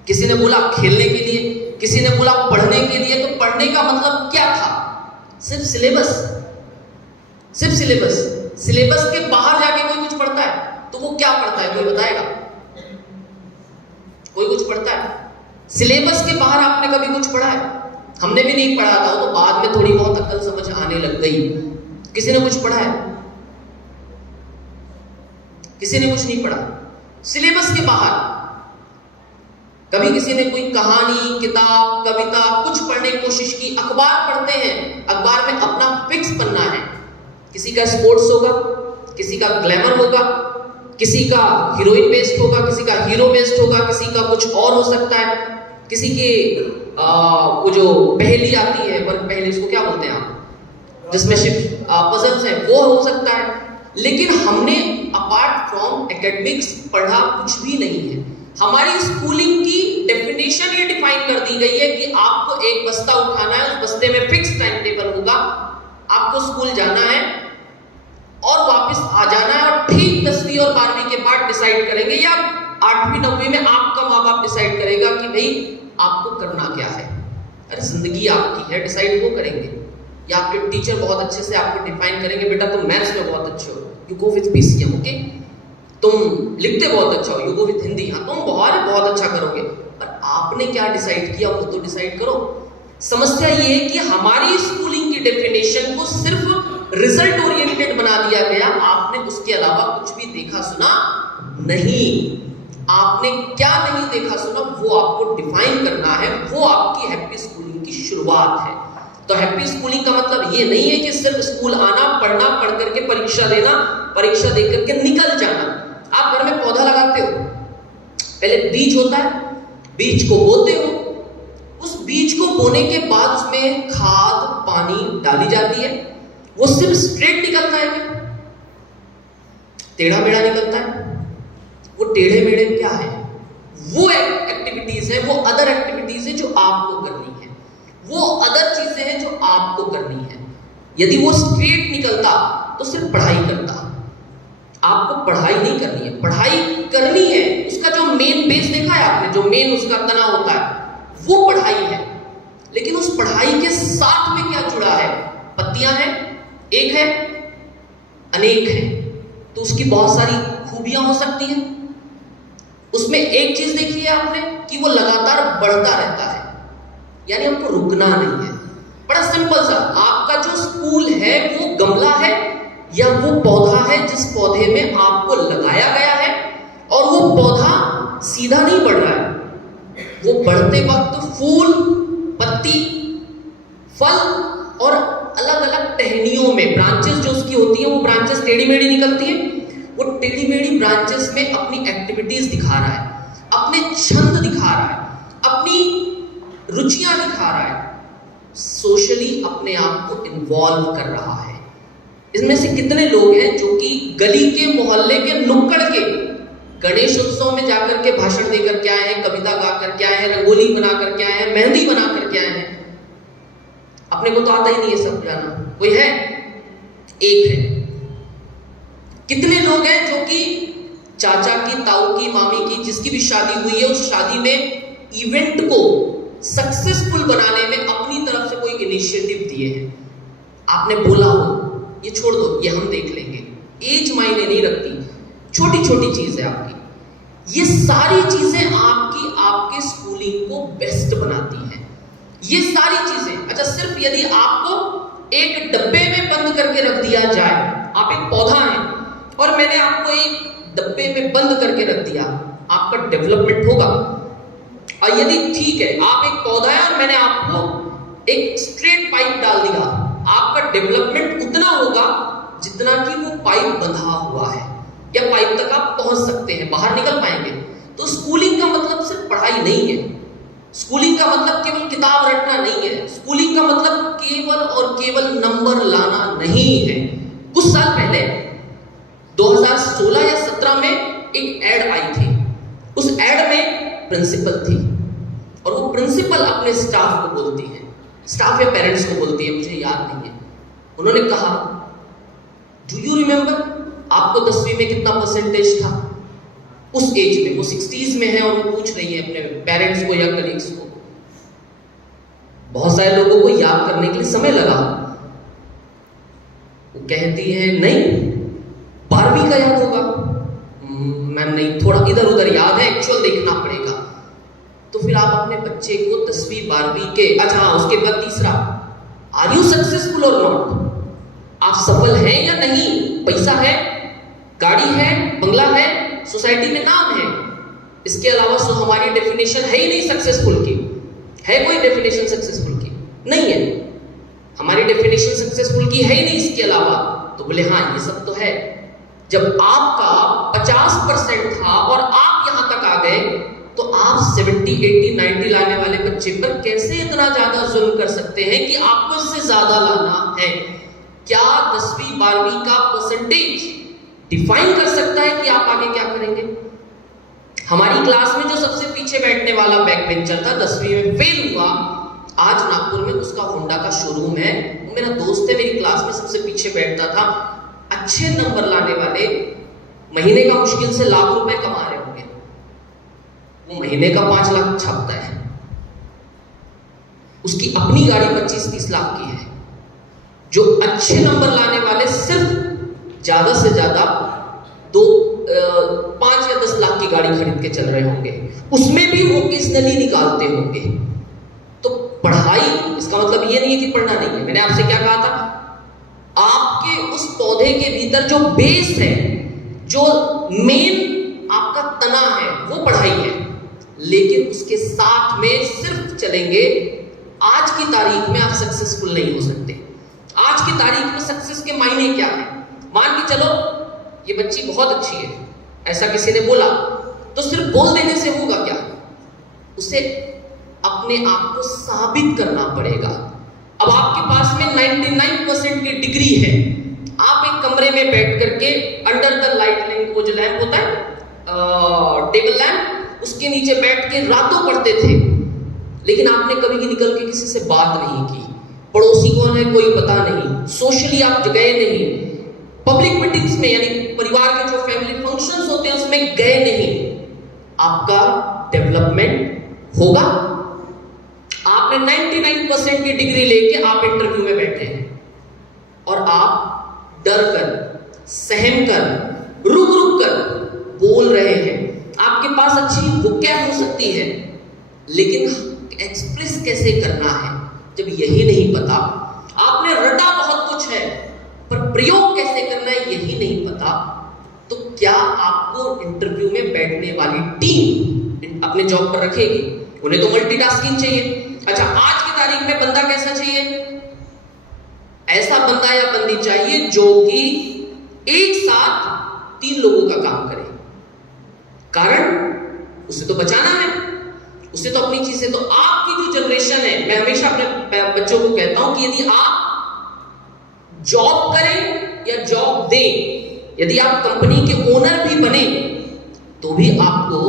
किसी ने बोला खेलने के लिए, किसी ने बोला पढ़ने के लिए। तो पढ़ने का मतलब क्या था? सिर्फ सिलेबस, सिर्फ सिलेबस। सिलेबस के बाहर जाके कोई कुछ पढ़ता है तो वो क्या पढ़ता है? कोई बताएगा? कोई कुछ पढ़ता है? सिलेबस के बाहर आपने कभी कुछ पढ़ा है? हमने भी नहीं पढ़ा था, तो बाद में थोड़ी बहुत अक्ल समझ आने लग गई। किसी ने कुछ पढ़ा है? किसी ने कुछ नहीं पढ़ा। सिलेबस के बाहर कभी किसी ने कोई कहानी, किताब, कविता कुछ पढ़ने की कोशिश की? अखबार पढ़ते हैं, अखबार में अपना फिक्स पन्ना है। किसी का स्पोर्ट्स होगा, किसी का ग्लैमर होगा, किसी का हीरोइन बेस्ड होगा, किसी का हीरो बेस्ड होगा, किसी का कुछ और हो सकता है, किसी के वो जो पहेली आती है, पर पहेली इसको क्या बोलते हैं आप, जिसमें शिप पजल्स हैं, वो हो सकता है। लेकिन हमने अपार्ट फ्रॉम एकेडमिक्स पढ़ा कुछ भी नहीं है। हमारी स्कूलिंग की डेफिनेशन ये डिफाइन कर दी गई है कि आपको एक बस्ता उठाना है, उस बस्ते में फिक्स टाइम टेबल होगा, आपको स्कूल जाना है और वापस आ जाना है, और ठीक 10वीं और 12वीं के बाद डिसाइड करेंगे, या 8वीं 9वीं में आपका माँ बाप डिसाइड करेगा कि भाई आपको करना क्या है। अरे जिंदगी आपकी है, डिसाइड वो करेंगे, या आपके टीचर बहुत अच्छे से आपको डिफाइन करेंगे, बेटा तुम मैथ्स में बहुत अच्छे हो, you go with PCM, okay, तुम लिखते बहुत अच्छा हो, यू गो विथ हिंदी, हाँ तुम बहुत अच्छा करोगे। पर आपने क्या डिसाइड किया वो तो डिसाइड करो। समस्या ये है कि हमारी स्कूलिंग की डेफिनेशन को सिर्फ रिजल्ट ओरिएंटेड बना दिया गया, आपने उसके अलावा कुछ भी देखा सुना नहीं। आपने क्या नहीं देखा सुना वो आपको डिफाइन करना है, वो आपकी हैप्पी स्कूलिंग की शुरुआत है। तो हैप्पी स्कूलिंग का मतलब ये नहीं है कि सिर्फ स्कूल आना, पढ़ना, पढ़ करके परीक्षा देना, परीक्षा दे करके निकल जाना। आप घर में पौधा लगाते हो, पहले बीज होता है, बीज को बोते हो, उस बीज को बोने के बाद उसमें खाद पानी डाली जाती है, वो सिर्फ स्ट्रेट निकलता है क्या? टेढ़ा मेढ़ा निकलता है? वो टेढ़े मेढ़े क्या है? वो एक्टिविटीज है, वो अदर एक्टिविटीज है जो आपको करनी है, वो अदर चीजें हैं जो आपको करनी है। यदि वो स्ट्रेट निकलता तो सिर्फ पढ़ाई करता। आपको पढ़ाई नहीं करनी है, पढ़ाई करनी है, उसका जो मेन बेस देखा है आपने, जो मेन उसका तना होता है वो पढ़ाई है। लेकिन उस पढ़ाई के साथ में क्या जुड़ा है? पत्तियां हैं, एक है, अनेक है, तो उसकी बहुत सारी खूबियां हो सकती हैं। उसमें एक चीज देखी है आपने कि वो लगातार बढ़ता रहता है, यानी हमको रुकना नहीं है। बड़ा सिंपल सा, आपका जो स्कूल है वो गमला है या वो पौधा है जिस पौधे में आपको लगाया गया है, और वो पौधा सीधा नहीं बढ़ रहा है, वो बढ़ते वक्त फूल, पत्ती, फल और अलग अलग टहनियों में ब्रांचेस जो उसकी होती है, वो ब्रांचेस टेढ़ी मेढ़ी निकलती है, वो टेढ़ी मेढ़ी ब्रांचेस में अपनी एक्टिविटीज दिखा रहा है, अपने छंद दिखा रहा है, अपनी रुचियां दिखा रहा है, सोशली अपने आप को इन्वॉल्व कर रहा है। इसमें से कितने लोग हैं जो कि गली के, मोहल्ले के, नुक्कड़ के गणेश उत्सव में जाकर के भाषण देकर के आए हैं, कविता गा करके आए हैं, रंगोली बना करके आए हैं, मेहंदी बना करके आए हैं? अपने को तो आता ही नहीं है सब जाना। कोई है? एक है। कितने लोग हैं जो कि चाचा की, ताऊ की, मामी की, जिसकी भी शादी हुई है, उस शादी में इवेंट को सक्सेसफुल बनाने में अपनी तरफ से कोई इनिशिएटिव दिए हैं? आपने बोला हो ये छोड़ दो, ये हम देख लेंगे, एज मायने नहीं रखती, छोटी छोटी चीज है आपकी, ये सारी चीजें आपके स्कूलिंग को बेस्ट बनाती हैं। ये सारी चीजें, अच्छा सिर्फ यदि आपको एक डब्बे में बंद करके रख दिया जाए, आप एक पौधा हैं और मैंने आपको एक डब्बे में बंद करके रख दिया, आपका डेवलपमेंट होगा? और यदि ठीक है आप एक पौधा है और मैंने आपको एक स्ट्रेट पाइप डाल दिया, आपका डेवलपमेंट उतना होगा जितना कि वो पाइप बंधा हुआ है, या पाइप तक आप पहुंच सकते हैं, बाहर निकल पाएंगे। तो स्कूलिंग का मतलब सिर्फ पढ़ाई नहीं है, स्कूलिंग का मतलब केवल किताब रटना नहीं है, स्कूलिंग का मतलब केवल और केवल नंबर लाना नहीं है। कुछ साल पहले 2016 या 17 में एक एड आई थी, उस एड में प्रिंसिपल थी और वो प्रिंसिपल अपने स्टाफ को बोलती है, स्टाफ या पेरेंट्स को बोलती है, मुझे याद नहीं है, उन्होंने कहा डू यू रिमेंबर आपको 10वीं में कितना परसेंटेज था? उस एज में, वो 60s में है और वो पूछ रही है अपने पेरेंट्स को या कलीग्स को। बहुत सारे लोगों को याद करने के लिए समय लगा, वो कहती है नहीं 12वीं का याद होगा। मैम नहीं, थोड़ा इधर उधर याद है, एक्चुअल देखना पड़ेगा। तो फिर आप अपने बच्चे को 10वीं 12वीं के, अच्छा हाँ, उसके बाद तीसरा, आर यू सक्सेसफुल और नॉट? आप सफल हैं या नहीं? पैसा है, गाड़ी है, बंगला है, सोसाइटी में नाम है, इसके अलावा तो हमारी डेफिनेशन है ही नहीं सक्सेसफुल की। है कोई डेफिनेशन सक्सेसफुल की? नहीं है, हमारी डेफिनेशन सक्सेसफुल की है ही नहीं इसके अलावा। तो बोले हाँ ये सब तो है। जब आपका 50% था और आप यहां तक आ गए, तो आप 70, 80, 90 लाने वाले बच्चे पर कैसे इतना ज्यादा जुल्म कर सकते हैं कि आपको इससे ज्यादा लाना है? क्या 10वीं 12वीं का परसेंटेज डिफाइन कर सकता है कि आप आगे क्या करेंगे? हमारी क्लास में जो सबसे पीछे बैठने वाला बैक बेंचर था, 10वीं में फेल हुआ, आज नागपुर में उसका होंडा का शोरूम है, वो मेरा दोस्त है, मेरी क्लास में सबसे पीछे बैठता था। अच्छे नंबर लाने वाले महीने का मुश्किल से लाख रुपए कमा रहे होंगे, वो महीने का 5 लाख छापता है, उसकी अपनी गाड़ी 25-30 लाख की है। जो अच्छे नंबर लाने वाले सिर्फ ज्यादा से ज्यादा 5 या 10 लाख की गाड़ी खरीद के चल रहे होंगे, उसमें भी वो ओकेजनली निकालते होंगे। तो पढ़ाई, इसका मतलब ये नहीं है कि पढ़ना नहीं है। मैंने आपसे क्या कहा था? आपके उस पौधे के भीतर जो बेस है, जो मेन आपका तना है, वो पढ़ाई है, लेकिन उसके साथ में सिर्फ चलेंगे, आज की तारीख में आप सक्सेसफुल नहीं हो सकते। आज की तारीख में सक्सेस के मायने क्या है? मान के चलो ये बच्ची बहुत अच्छी है, ऐसा किसी ने बोला, तो सिर्फ बोल देने से होगा क्या? उसे अपने आप को साबित करना पड़ेगा। अब आपके पास में 99% की डिग्री है, आप एक कमरे में बैठ करके अंडर द लाइट लैंप, वो जो लैंप होता है टेबल लैंप, उसके नीचे बैठ के रातों पढ़ते थे, लेकिन आपने कभी भी निकल के किसी से बात नहीं की। पड़ोसी कौन है कोई पता नहीं, सोशली आप गए नहीं, पब्लिक मीटिंग्स में यानी परिवार के जो फैमिली फंक्शंस होते हैं उसमें गए नहीं। आपका डेवलपमेंट होगा? आपने 99% की डिग्री लेके आप इंटरव्यू में बैठे हैं और आप डर कर, सहम कर, रुक रुक कर बोल रहे हैं। आपके पास अच्छी वोकैब हो सकती है, लेकिन एक्सप्रेस कैसे करना है जब यही नहीं पता? आपने रटा बहुत कुछ है, पर प्रयोग कैसे करना है यही नहीं पता, तो क्या आपको इंटरव्यू में बैठने वाली टीम अपने जॉब पर रखेगी? उन्हें तो मल्टीटास्किंग चाहिए। अच्छा, आज की तारीख में बंदा कैसा चाहिए? ऐसा बंदा या बंदी चाहिए जो कि एक साथ 3 लोगों का काम करे। कारण उसे तो बचाना है, उसे तो अपनी चीजें, तो आपकी जो जनरेशन है, मैं हमेशा अपने बच्चों को कहता हूं कि यदि आप जॉब करें या जॉब दें, यदि आप कंपनी के ओनर भी बने, तो भी आपको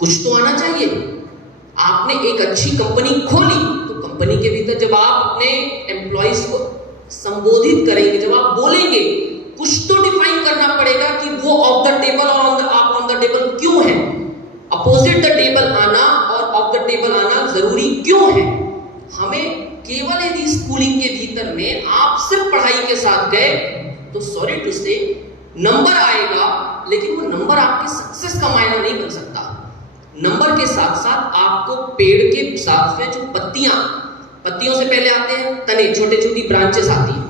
कुछ तो आना चाहिए। आपने एक अच्छी कंपनी खोली, तो कंपनी के भीतर जब आप अपने एम्प्लॉइज को संबोधित करेंगे, जब आप बोलेंगे, कुछ तो डिफाइन करना पड़ेगा कि वो ऑफ द टेबल और आप ऑन द टेबल क्यों है। अपोजिट द टेबल आना और ऑफ द टेबल आना जरूरी क्यों है? हमें केवल यदि स्कूलिंग के भीतर में आप सिर्फ पढ़ाई के साथ गए तो सॉरी टू से नंबर आएगा, लेकिन वो नंबर आपके सक्सेस का मायना नहीं बन सकता। नंबर के साथ साथ आपको पेड़ के साथ में जो पत्तियों से पहले आते हैं तने, छोटे छोटी ब्रांचेस आती हैं,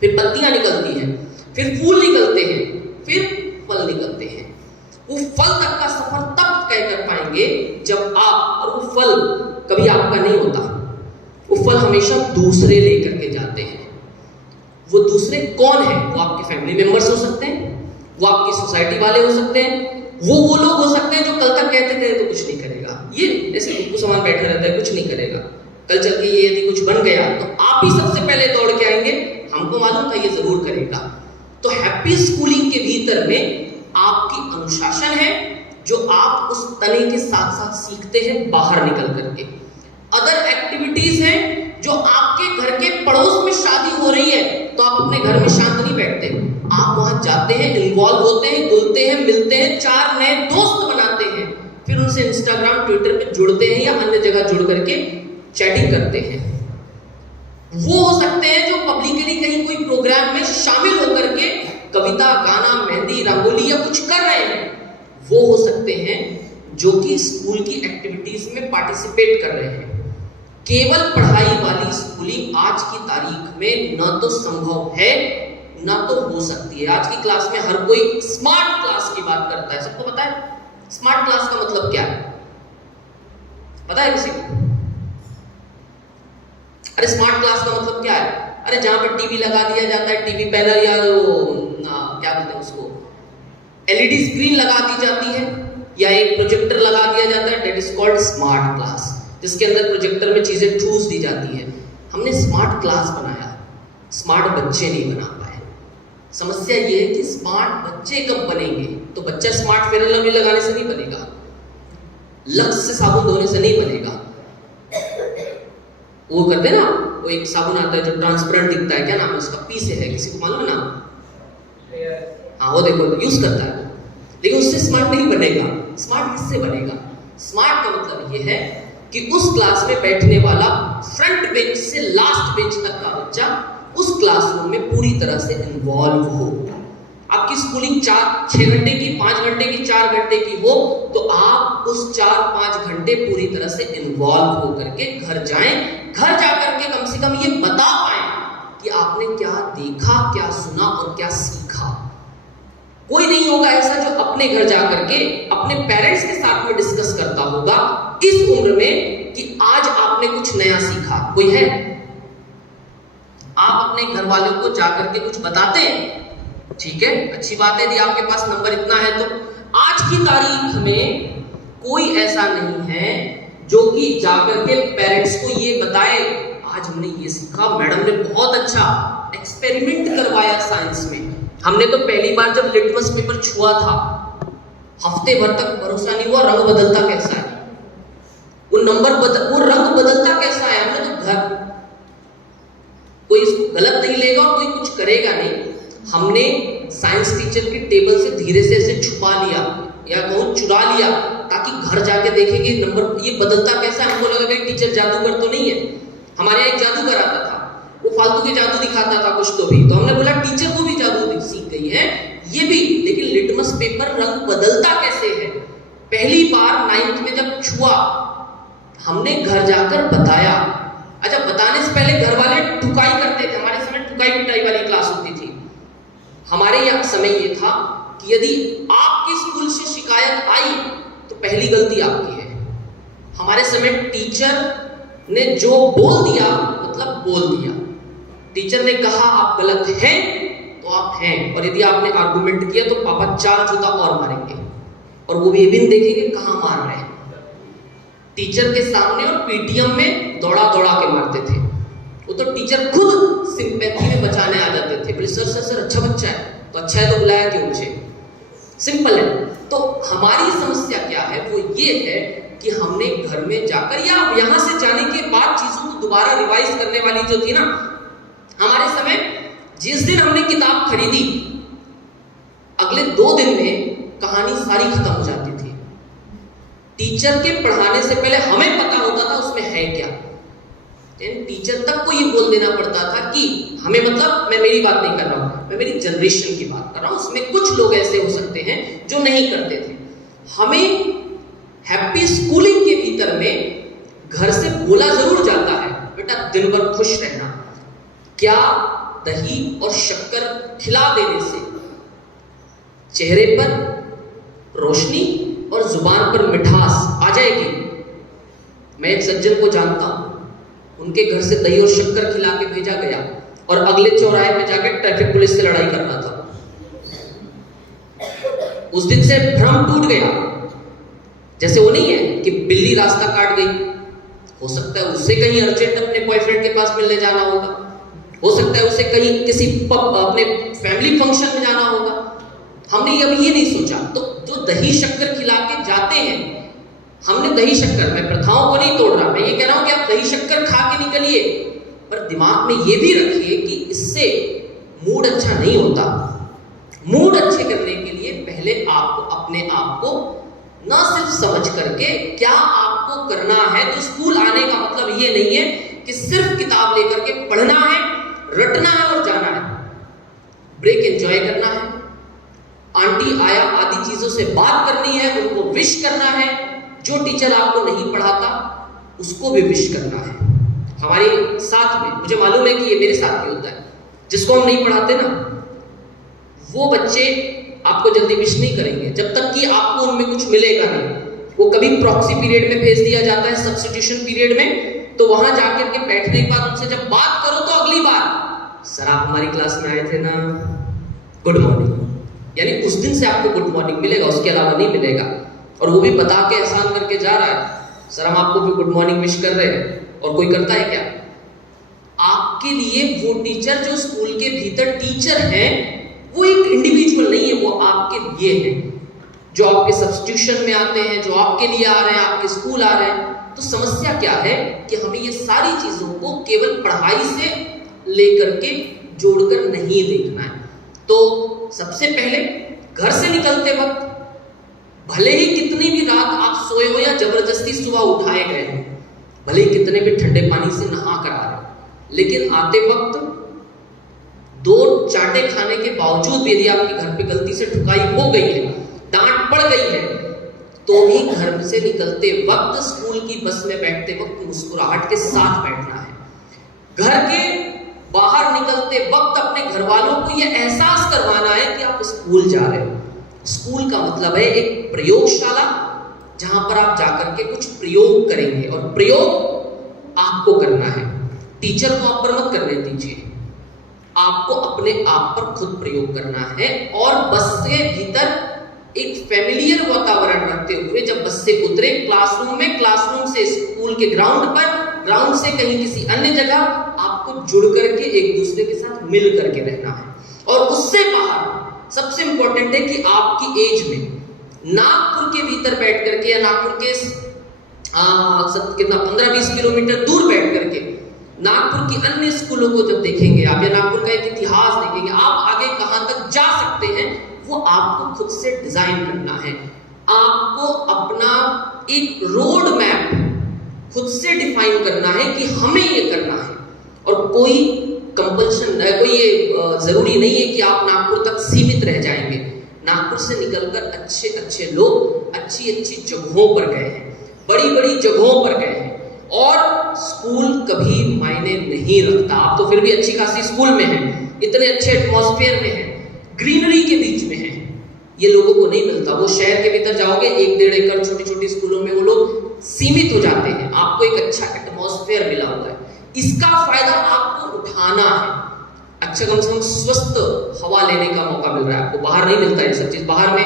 फिर पत्तियां निकलती हैं, फिर फूल निकलते हैं, फिर फल निकलते हैं। वो फल तक का सफर तब तय कर पाएंगे जब आप, और वो फल कभी आपका नहीं होता, वो फल हमेशा दूसरे लेकर के जाते हैं। वो दूसरे कौन है? वो आपके फैमिली मेंबर्स हो सकते हैं, वो आपकी सोसाइटी वाले हो सकते हैं, वो लोग हो सकते हैं जो कल तक कहते थे तो कुछ नहीं करेगा, ये ऐसे कुछ सामान बैठा रहता है, कुछ नहीं करेगा, कल चल के ये यदि कुछ बन गया तो आप ही सबसे पहले दौड़ के आएंगे, हमको मालूम था ये जरूर करेगा। तो हैप्पी स्कूलिंग के भीतर में आपकी अनुशासन है, जो आप उस तने के साथ साथ सीखते हैं बाहर निकल करके। अदर एक्टिविटीज हैं, जो आपके घर के पड़ोस में शादी हो रही है तो आप अपने घर में शांत नहीं बैठते, आप वहां जाते हैं, इन्वॉल्व होते हैं, घुलते हैं, मिलते हैं, 4 नए दोस्त बनाते हैं, फिर उनसे इंस्टाग्राम ट्विटर पे जुड़ते हैं या अन्य जगह जुड़ करके चैटिंग करते हैं। वो हो सकते हैं जो पब्लिकली कहीं कोई प्रोग्राम में शामिल होकर के कविता, गाना, मेहंदी, रंगोली या कुछ कर रहे हैं। वो हो सकते हैं जो कि स्कूल की एक्टिविटीज में पार्टिसिपेट कर रहे हैं। केवल पढ़ाई वाली स्कूलिंग आज की तारीख में न तो संभव है न तो हो सकती है। आज की क्लास में हर कोई स्मार्ट क्लास की बात करता है, सबको पता है स्मार्ट क्लास का मतलब क्या है? पता है किसी को? अरे स्मार्ट क्लास का मतलब क्या है? अरे जहां पर टीवी लगा दिया जाता है, टीवी पैनल या क्या बोलते हैं उसको, एलईडी स्क्रीन लगा दी जाती है या एक प्रोजेक्टर लगा दिया जाता है, that is called smart class, जिसके अंदर प्रोजेक्टर में चीजें ठूस दी जाती है। हमने स्मार्ट क्लास बनाया, स्मार्ट बच्चे नहीं बना पाए। समस्या ये है कि स्मार्ट बच्चे कब बनेंगे? तो बच्चा स्मार्ट फेयर एंड लवली लगाने से नहीं बनेगा, लक्स से साबुन धोने से नहीं बनेगा। वो करते हैं ना, वो एक साबुन आता है जो ट्रांसपेरेंट दिखता है, क्या नाम है उसका? पी से है, किसी को मालूम है नाम? हाँ, वो देखो यूज करता है, लेकिन उससे स्मार्ट नहीं बनेगा। स्मार्ट किससे बनेगा? स्मार्ट का मतलब ये है कि उस क्लास में बैठने वाला फ्रंट बेंच से लास्ट बेंच तक का बच्चा उस क्लासरूम में पूरी तरह से इन्वॉल्व हो। आपकी स्कूलिंग 6 घंटे की, 5 घंटे की, 4 घंटे की हो तो आप उस 4-5 घंटे पूरी तरह से इन्वॉल्व हो करके घर जाएं। घर जाकर के कम से कम ये बता पाएं कि आपने क्या देखा, क्या सुना और क्या सीखा। कोई नहीं होगा ऐसा जो अपने घर जाकर के अपने पेरेंट्स के साथ में डिस्कस करता होगा इस उम्र में कि आज आपने कुछ नया सीखा। कोई है? आप अपने घर वालों को जाकर के कुछ बताते हैं, ठीक है, अच्छी बात है, यदि आपके पास नंबर इतना है तो। आज की तारीख में कोई ऐसा नहीं है जो कि जाकर के पेरेंट्स को ये बताए आज हमने ये सीखा, मैडम ने बहुत अच्छा एक्सपेरिमेंट करवाया साइंस में। हमने तो पहली बार जब लिटमस पेपर छुआ था, हफ्ते भर तक भरोसा नहीं हुआ रंग बदलता कैसा है, वो रंग बदलता कैसा है। हमने तो घर, कोई इसको गलत नहीं लेगा और कोई कुछ करेगा नहीं। हमने साइंस टीचर की टेबल से धीरे से ऐसे छुपा लिया या कहूँ चुरा लिया, ताकि घर जाके देखेंगे नंबर ये बदलता कैसा है। हमको लगा कि टीचर जादूगर तो नहीं है। हमारे यहाँ एक जादूगर आता था, वो फालतू के जादू दिखाता था कुछ तो भी, तो हमने बोला टीचर को भी जादू सीख गई है ये भी। लेकिन लिटमस पेपर रंग बदलता कैसे है, पहली बार 9th में जब छुआ हमने घर जाकर बताया। अच्छा, बताने से पहले घर वाले ठुकाई करते थे। हमारे समय ठुकाई पिटाई वाली क्लास होती थी। हमारे यहाँ समय ये था कि यदि आपके स्कूल से शिकायत आई तो पहली गलती आपकी है। हमारे समय टीचर ने जो बोल दिया मतलब बोल दिया। टीचर ने कहा आप गलत हैं तो आप हैं, और यदि आपने आर्गुमेंट किया तो पापा 4 जूता और मारेंगे, और वो भी ये भी देखेंगे कहां मार रहे हैं। टीचर के सामने और पीटीएम में दौड़ा दौड़ा के मारते थे। वो तो टीचर खुद सिंपैथी में बचाने आ जाते थे, बोले सर सर सर अच्छा बच्चा है, तो अच्छा है तो बुलाया क्यों मुझे, सिंपल है। तो हमारी समस्या क्या है, वो ये है कि हमने घर में जाकर या यहां से जाने के बाद चीजों को दोबारा रिवाइज करने वाली जो थी ना, हमारे समय जिस दिन हमने किताब खरीदी अगले 2 दिन में कहानी सारी खत्म हो जाती थी। टीचर के पढ़ाने से पहले हमें पता होता था टीचर तक को ये बोल देना पड़ता था कि हमें, मतलब मैं मेरी बात नहीं कर रहा हूं, मैं मेरी जनरेशन की बात कर रहा हूं, उसमें कुछ लोग ऐसे हो सकते हैं जो नहीं करते थे। हमें हैप्पी स्कूलिंग के भीतर में घर से बोला जरूर जाता है, बेटा दिन भर खुश रहना। क्या दही और शक्कर खिला देने से चेहरे पर रोशनी और जुबान पर मिठास आ जाएगी? मैं एक सज्जन को जानता हूं, उनके घर से दही और शक्कर खिला के भेजा गया और अगले चौराहे पे जाकर ट्रैफिक पुलिस से लड़ाई करना था। उस दिन से भ्रम टूट गया। जैसे वो नहीं है कि बिल्ली रास्ता काट गई, हो सकता है उससे कहीं अर्जेंट अपने बॉयफ्रेंड के पास मिलने जाना होगा, हो सकता है उसे कहीं किसी अपने फैमिली फंक्शन में जाना होगा। हमने अभी ये नहीं सोचा। तो जो दही शक्कर खिला के जाते हैं, हमने दही शक्कर, मैं प्रथाओं को नहीं तोड़ रहा, मैं ये कह रहा हूं कि आप दही शक्कर खा के निकलिए, पर दिमाग में ये भी रखिए कि इससे मूड अच्छा नहीं होता। मूड अच्छे करने के लिए पहले आपको अपने आप को न सिर्फ समझ करके क्या आपको करना है। तो स्कूल आने का मतलब ये नहीं है कि सिर्फ किताब लेकर के पढ़ना है, रटना है और जाना है। ब्रेक एंजॉय करना है, आंटी आया आदि चीजों से बात करनी है, उनको विश करना है। जो टीचर आपको नहीं पढ़ाता उसको भी विश करना है। हमारे साथ में, मुझे मालूम है कि ये मेरे साथ भी होता है, जिसको हम नहीं पढ़ाते ना, वो बच्चे आपको जल्दी विश नहीं करेंगे जब तक कि आपको उनमें कुछ मिलेगा नहीं। वो कभी प्रॉक्सी पीरियड में भेज दिया जाता है, सब्स्टिट्यूशन पीरियड में, तो वहां जाकर के बैठने के बाद उनसे जब बात करो तो अगली बार, सर आप हमारी क्लास में आए थे ना, गुड मॉर्निंग। यानी उस दिन से आपको गुड मॉर्निंग मिलेगा, उसके अलावा नहीं मिलेगा। और वो भी बता के एहसान करके जा रहा है, सर हम आपको भी गुड मॉर्निंग विश कर रहे हैं। और कोई करता है क्या? आपके लिए वो टीचर जो स्कूल के भीतर टीचर है, वो एक इंडिविजुअल नहीं है, वो आपके लिए है। जो आपके सब्स्टिट्यूशन में आते हैं, जो आपके लिए आ रहे हैं, आपके स्कूल आ रहे हैं। तो समस्या क्या है कि हमें ये सारी चीजों को केवल पढ़ाई से लेकर के जोड़कर नहीं देखना है। तो सबसे पहले घर से निकलते वक्त, भले ही कितनी भी रात आप सोए हो या जबरदस्ती सुबह उठाए गए हो, भले ही कितने भी ठंडे पानी से नहा कर आ रहे हो, लेकिन आते वक्त 2 चाटे खाने के बावजूद भी यदि आपकी घर पे गलती से ठुकाई हो गई है, डांट पड़ गई है, तो भी घर से निकलते वक्त, स्कूल की बस में बैठते वक्त मुस्कुराहट के साथ बैठना है। घर के बाहर निकलते वक्त अपने घर वालों को यह एहसास करवाना है कि आप स्कूल जा रहे हो। स्कूल का मतलब है एक प्रयोगशाला, जहां पर आप जाकर के कुछ प्रयोग करेंगे, और प्रयोग आपको करना है। टीचर को आप पर मत करने दीजिए, आपको अपने आप पर खुद प्रयोग करना है। और बस के भीतर एक फैमिलियर वातावरण रखते हुए जब बस से उतरे क्लासरूम में, क्लासरूम से स्कूल के ग्राउंड पर, ग्राउंड से कहीं किसी अन्य जगह, आपको जुड़ करके एक दूसरे के साथ मिल करके रहना है। और उससे बाहर सबसे इंपॉर्टेंट है कि आपकी एज में नागपुर के भीतर बैठ करके, या नागपुर के कितना 15-20 किलोमीटर दूर बैठ करके नागपुर की अन्य स्कूलों को जब देखेंगे आप, या नागपुर का एक इतिहास देखेंगे, आप आगे कहां तक जा सकते हैं वो आपको खुद से डिजाइन करना है। आपको अपना एक रोड मैप खुद से डिफाइन करना है कि हमें ये करना है। और कोई कंपल्शन है, कोई ये जरूरी नहीं है कि आप नागपुर तक सीमित रह जाएंगे। नागपुर से निकलकर अच्छे अच्छे लोग अच्छी अच्छी जगहों पर गए हैं, बड़ी बड़ी जगहों पर गए हैं। और स्कूल कभी मायने नहीं रखता। आप तो फिर भी अच्छी खासी स्कूल में हैं, इतने अच्छे एटमॉस्फेयर में हैं, ग्रीनरी के बीच में हैं, ये लोगों को नहीं मिलता। वो शहर के भीतर जाओगे, 1-1.5 एकड़ छोटी छोटी स्कूलों में वो लोग सीमित हो जाते हैं। आपको एक अच्छा एटमॉस्फेयर मिला हुआ है, इसका फायदा आपको उठाना है। अच्छा कम से कम स्वस्थ हवा लेने का मौका मिल रहा है आपको, बाहर नहीं मिलता ये सब चीज। बाहर में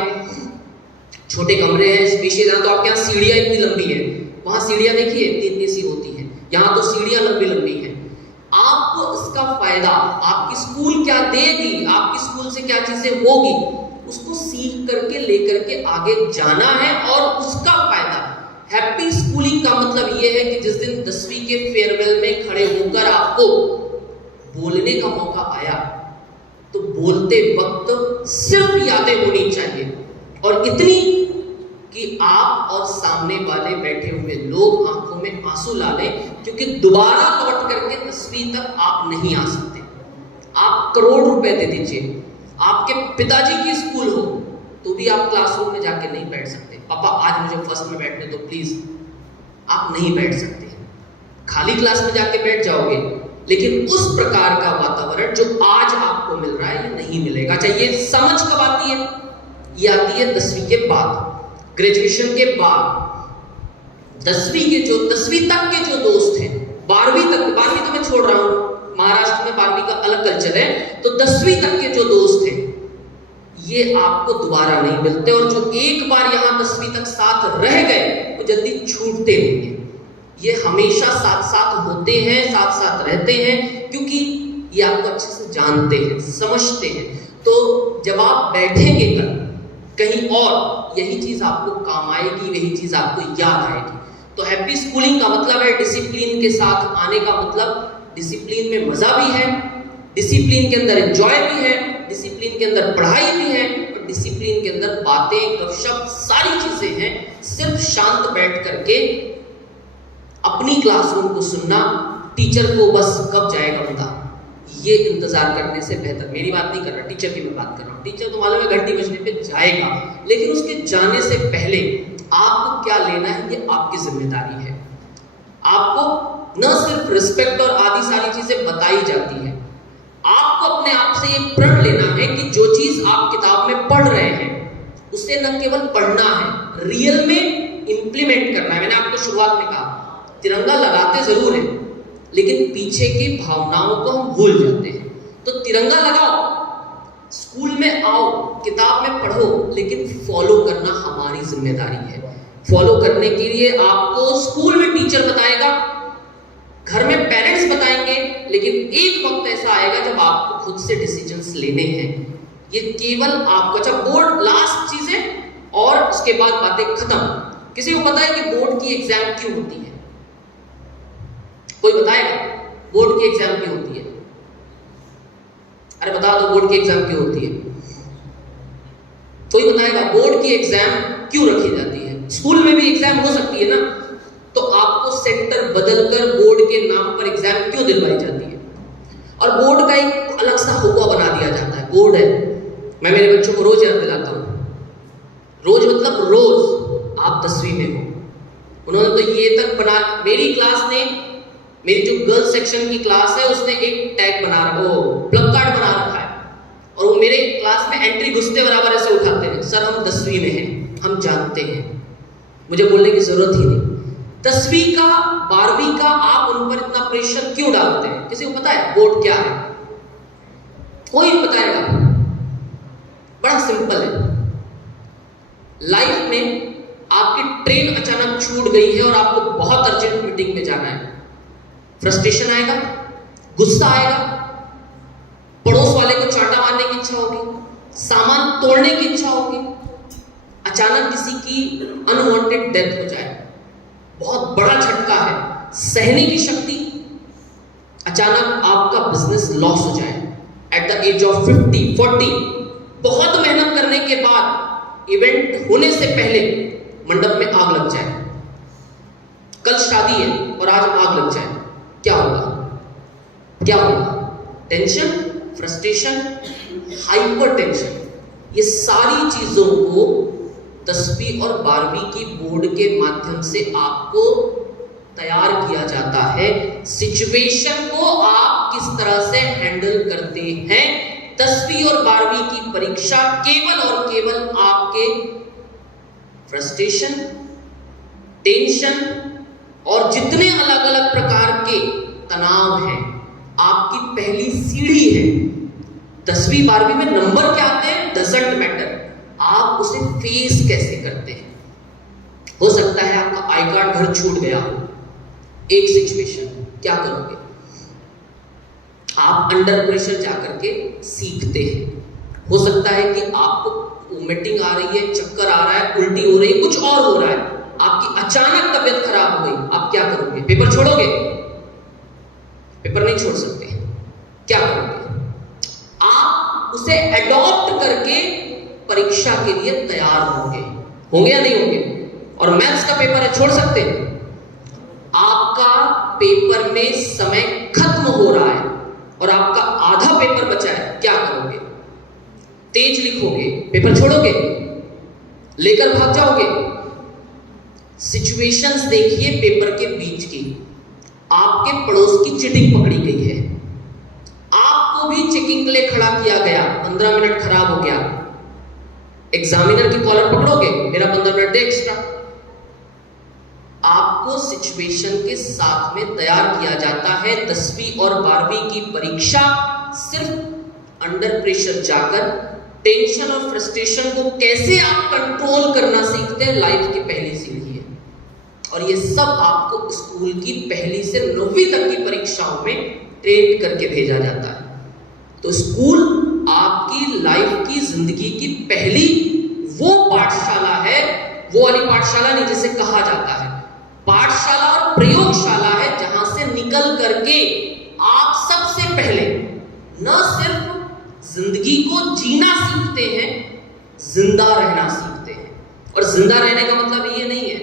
छोटे कमरे हैं, स्पेशियस, तो आपके यहाँ सीढ़ियां इतनी लंबी है, वहां सीढ़ियां देखिए इतनी सी होती है, यहाँ तो सीढ़ियां लंबी लंबी है। आपको इसका फायदा, आपकी स्कूल क्या देगी, आपकी स्कूल से क्या चीजें होगी, उसको सीख करके लेकर के आगे जाना है। और उसका फायदा, हैप्पी स्कूलिंग का मतलब यह है कि जिस दिन 10वीं के फेयरवेल में खड़े होकर आपको बोलने का मौका आया, तो बोलते वक्त सिर्फ यादें होनी चाहिए, और इतनी कि आप और सामने वाले बैठे हुए लोग आंखों में आंसू ला लें, क्योंकि दोबारा लौट करके 10वीं तक आप नहीं आ सकते। आप करोड़ रुपए दे दीजिए, आपके पिताजी की स्कूल हो तो भी आप क्लासरूम में जाके नहीं बैठ सकते। पापा आज मुझे फर्स्ट में बैठने दो प्लीज, आप नहीं बैठ सकते। खाली क्लास में जाके बैठ जाओगे, लेकिन उस प्रकार का वातावरण जो आज आपको मिल रहा है ये नहीं मिलेगा। चाहिए समझ कब आती है? ये आती है 10वीं के बाद, ग्रेजुएशन के बाद। 10वीं तक के जो दोस्त हैं, 12वीं तो मैं छोड़ रहा हूं, महाराष्ट्र में 12वीं का अलग कल्चर है, तो 10वीं तक के जो दोस्त हैं ये आपको दोबारा नहीं मिलते, और जो एक बार यहां 10वीं तक साथ रह गए वो जल्दी छूटते नहीं है। ये हमेशा साथ साथ होते हैं, साथ साथ रहते हैं, क्योंकि ये आपको अच्छे से जानते हैं, समझते हैं। तो जब आप बैठेंगे कहीं और, यही चीज आपको काम आएगी, वही चीज आपको याद आएगी। तो हैप्पी स्कूलिंग का मतलब है डिसिप्लिन के साथ आने का मतलब, डिसिप्लिन में मजा भी है, डिसिप्लिन के अंदर एंजॉय भी है, डिसिप्लिन के अंदर पढ़ाई भी है, और डिसिप्लिन के अंदर बातें, गपशप, सारी चीजें हैं। सिर्फ शांत बैठ करके अपनी क्लासरूम को सुनना, टीचर को बस कब जाएगा बंदा, ये इंतजार करने से बेहतर। मेरी बात नहीं कर रहा, टीचर की मैं बात कर रहा हूँ। टीचर तो मालूम है घंटी बजने पे जाएगा, लेकिन उसके जाने से पहले आपको क्या लेना है ये आपकी जिम्मेदारी है। आपको न सिर्फ रिस्पेक्ट और आदि सारी चीजें बताई जाती है, आपको अपने आप से एक प्रण लेना है कि जो चीज आप किताब में पढ़ रहे हैं उसे न केवल पढ़ना है, रियल में इंप्लीमेंट करना है। मैंने आपको शुरुआत में कहा तिरंगा लगाते जरूर हैं, लेकिन पीछे की भावनाओं को हम भूल जाते हैं। तो तिरंगा लगाओ, स्कूल में आओ, किताब में पढ़ो, लेकिन फॉलो करना हमारी जिम्मेदारी है। फॉलो करने के लिए आपको स्कूल में टीचर बताएगा, घर में पेरेंट्स बताएंगे, लेकिन एक वक्त ऐसा आएगा जब आपको खुद से डिसीजंस लेने हैं। ये केवल आपको, अच्छा बोर्ड लास्ट चीज है और उसके बाद बातें खत्म। किसी को पता है कि बोर्ड की एग्जाम क्यों होती है? कोई बताएगा बोर्ड की एग्जाम क्यों होती है? अरे बता दो बोर्ड की एग्जाम क्यों होती है? कोई बताएगा बोर्ड की एग्जाम क्यों रखी जाती है? स्कूल में भी एग्जाम हो सकती है ना, तो आपको सेंटर बदलकर बोर्ड के नाम पर एग्जाम क्यों दिलवाई जाती है? और बोर्ड का एक अलग सा हुआ बना दिया जाता है। बोर्ड है, मैं मेरे बच्चों को रोज याद दिलाता हूं, रोज मतलब रोज आप 10वीं में हो। उन्होंने तो ये तक बना, मेरी क्लास ने, मेरी जो गर्ल्स सेक्शन की क्लास है उसने एक टैग बना रखा, वो प्लग कार्ड बना रखा है, और वो मेरे क्लास में एंट्री घुसते बराबर ऐसे उठाते हैं, सर हम 10वीं में हैं, हम जानते हैं, मुझे बोलने की जरूरत ही नहीं। 10वीं का 12वीं का आप उन पर इतना प्रेशर क्यों डालते हैं? किसी को पता है बोर्ड क्या है? कोई बताएगा? बड़ा सिंपल है। लाइफ में आपकी ट्रेन अचानक छूट गई है और आपको बहुत अर्जेंट मीटिंग में जाना है, फ्रस्ट्रेशन आएगा, गुस्सा आएगा, पड़ोस वाले को चांटा मारने की इच्छा होगी, सामान तोड़ने की इच्छा होगी, अचानक किसी की अनवांटेड डेथ हो जाए, बहुत बड़ा झटका है, सहने की शक्ति, अचानक आपका बिजनेस लॉस हो जाए एट द एज ऑफ 50, 40, बहुत मेहनत करने के बाद इवेंट होने से पहले मंडप में आग लग जाए, कल शादी है और आज आग लग जाए, क्या होगा? क्या होगा? टेंशन, फ्रस्ट्रेशन, हाइपर टेंशन, ये सारी चीजों को 10वीं और 12वीं की बोर्ड के माध्यम से आपको तैयार किया जाता है। सिचुएशन को आप किस तरह से हैंडल करते हैं, 10वीं और 12वीं की परीक्षा केवल और केवल आपके फ्रस्ट्रेशन, टेंशन और जितने अलग अलग प्रकार के तनाव हैं, आपकी पहली सीढ़ी है। 10वीं 12वीं में नंबर क्या आते हैं डजंट मैटर, आप उसे फेस कैसे करते हैं। हो सकता है आपका आई कार्ड घर छूट गया हो, एक सिचुएशन, क्या करोगे? आप अंडर प्रेशर जाकर के सीखते हैं। हो सकता है कि आपको वोमिटिंग आ रही है, चक्कर आ रहा है, उल्टी हो रही है, कुछ और हो रहा है, आपकी अचानक तबीयत खराब हो गई, आप क्या करोगे? पेपर छोड़ोगे? पेपर नहीं छोड़ सकते, क्या करोगे? आप उसे अडॉप्ट करके परीक्षा के लिए तैयार होंगे या नहीं होंगे? और मैथ्स का पेपर है, छोड़ सकते हैं? आपका पेपर में समय खत्म हो रहा है और आपका आधा पेपर बचा है, क्या करोगे? तेज लिखोगे, पेपर छोड़ोगे, लेकर भाग जाओगे? सिचुएशंस देखिए पेपर के बीच की। आपके पड़ोस की चीटिंग पकड़ी गई है, आपको भी चेकिंग के लिए खड़ा किया गया, 15 मिनट खराब हो गया, एग्जामिनर की कॉलर पकड़ोगे, मेरा 15 मिनट दे एक्स्ट्रा। आपको सिचुएशन के साथ में तैयार किया जाता है। 10वीं और 12वीं की परीक्षा सिर्फ अंडर प्रेशर जाकर टेंशन और फ्रस्ट्रेशन को कैसे आप कंट्रोल करना सीखते हैं, लाइफ की पहली सीढ़ी है। और ये सब आपको स्कूल की पहली से 9वीं तक की परीक्षाओं में ट्रेन करके भेजा जाता है। तो स्कूल आपकी लाइफ की जिंदगी की पहली वो पाठशाला है, वो वाली पाठशाला नहीं जिसे कहा जाता है पाठशाला और प्रयोगशाला है, जहां से निकल करके आप सबसे पहले न सिर्फ जिंदगी को जीना सीखते हैं, जिंदा रहना सीखते हैं। और जिंदा रहने का मतलब ये नहीं है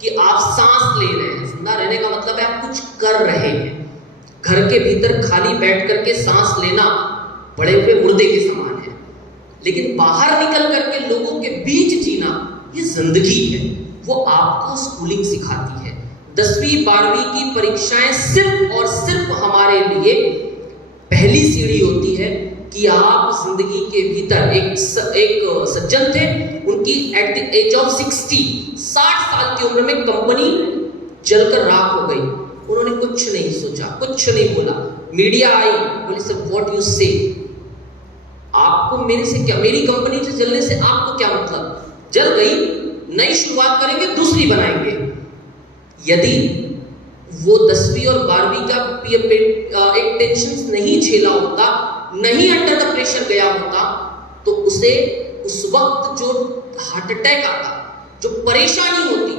कि आप सांस ले रहे हैं, जिंदा रहने का मतलब है आप कुछ कर रहे हैं। घर के भीतर खाली बैठ करके सांस लेना बड़े हुए मुर्दे के समान है, लेकिन बाहर निकल करके लोगों के बीच जीना ये जिंदगी है, वो आपको स्कूलिंग सिखाती है। 10वीं 12वीं की परीक्षाएं सिर्फ और सिर्फ हमारे लिए पहली सीढ़ी होती है कि आप जिंदगी के भीतर एक सज्जन थे, उनकी एट द एज ऑफ 60 साल की उम्र में कंपनी जलकर राख हो गई। उन्होंने कुछ नहीं सोचा, कुछ नहीं बोला, मीडिया आई, बोले सर व्हाट यू से, आपको मेरे से क्या, मेरी कंपनी से जलने से आपको क्या मतलब, जल गई, नई शुरुआत करेंगे, दूसरी बनाएंगे। यदि वो 10वीं और 12वीं का एक टेंशन नहीं झेला होता, नहीं अंडर द प्रेशर गया होता, तो उसे उस वक्त जो हार्ट अटैक आता, जो परेशानी होती,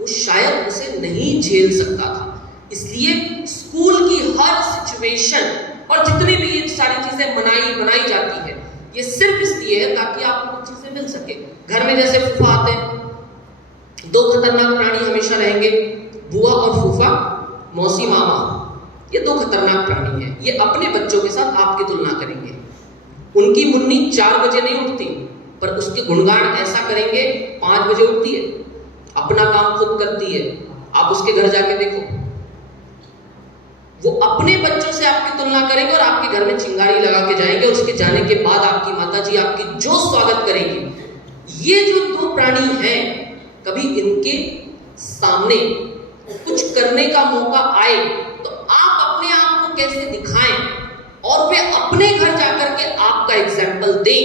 वो शायद उसे नहीं झेल सकता था। इसलिए स्कूल की हर सिचुएशन और जितनी भी ये सारी चीजें बनाई जाती है, ये सिर्फ इसलिए है ताकि आपको कुछ चीजें मिल सके। घर में जैसे फूफा आते हैं, 2 खतरनाक प्राणी हमेशा रहेंगे, बुआ और फूफा, मौसी मामा, ये 2 खतरनाक प्राणी हैं। ये अपने बच्चों के साथ आपकी तुलना करेंगे। उनकी मुन्नी 4 बजे नहीं उठती, पर उसके गुणगान ऐसा करेंगे 5 बजे उठती है, अपना काम खुद करती है। आप उसके घर जाके देखो, वो अपने बच्चों से आपकी तुलना करेंगे और आपके घर में चिंगारी लगा के जाएंगे, और उसके जाने के बाद आपकी माताजी आपकी जो स्वागत करेगी। ये जो 2 प्राणी हैं, कभी इनके सामने कुछ करने का मौका आए तो आप अपने आप को कैसे दिखाएं और वे अपने घर जाकर के आपका एग्जाम्पल दें,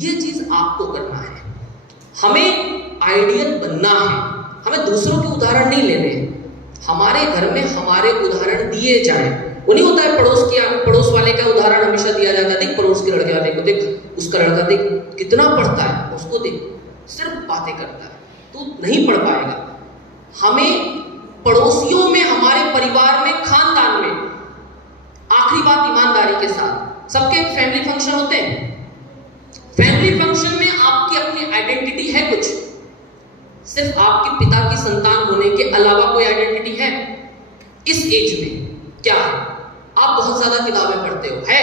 ये चीज आपको करना है। हमें आइडियल बनना है, हमें दूसरों के उदाहरण नहीं लेने हैं। हमारे घर में हमारे उदाहरण दिए जाएं। वो नहीं होता है पड़ोस वाले का उदाहरण हमेशा दिया जाता है, देख पड़ोस के लड़के वाले को देख, उसका लड़का देख कितना पढ़ता है, उसको देख सिर्फ बातें करता है, तू नहीं पढ़ पाएगा। हमें पड़ोसियों में, हमारे परिवार में, खानदान में, आखिरी बात ईमानदारी के साथ, सबके फैमिली फंक्शन होते हैं। फैमिली फंक्शन में आपकी अपनी आइडेंटिटी है कुछ, सिर्फ आपके पिता की संतान होने के अलावा कोई आइडेंटिटी है इस एज में? क्या है? आप बहुत ज्यादा किताबें पढ़ते हो, है,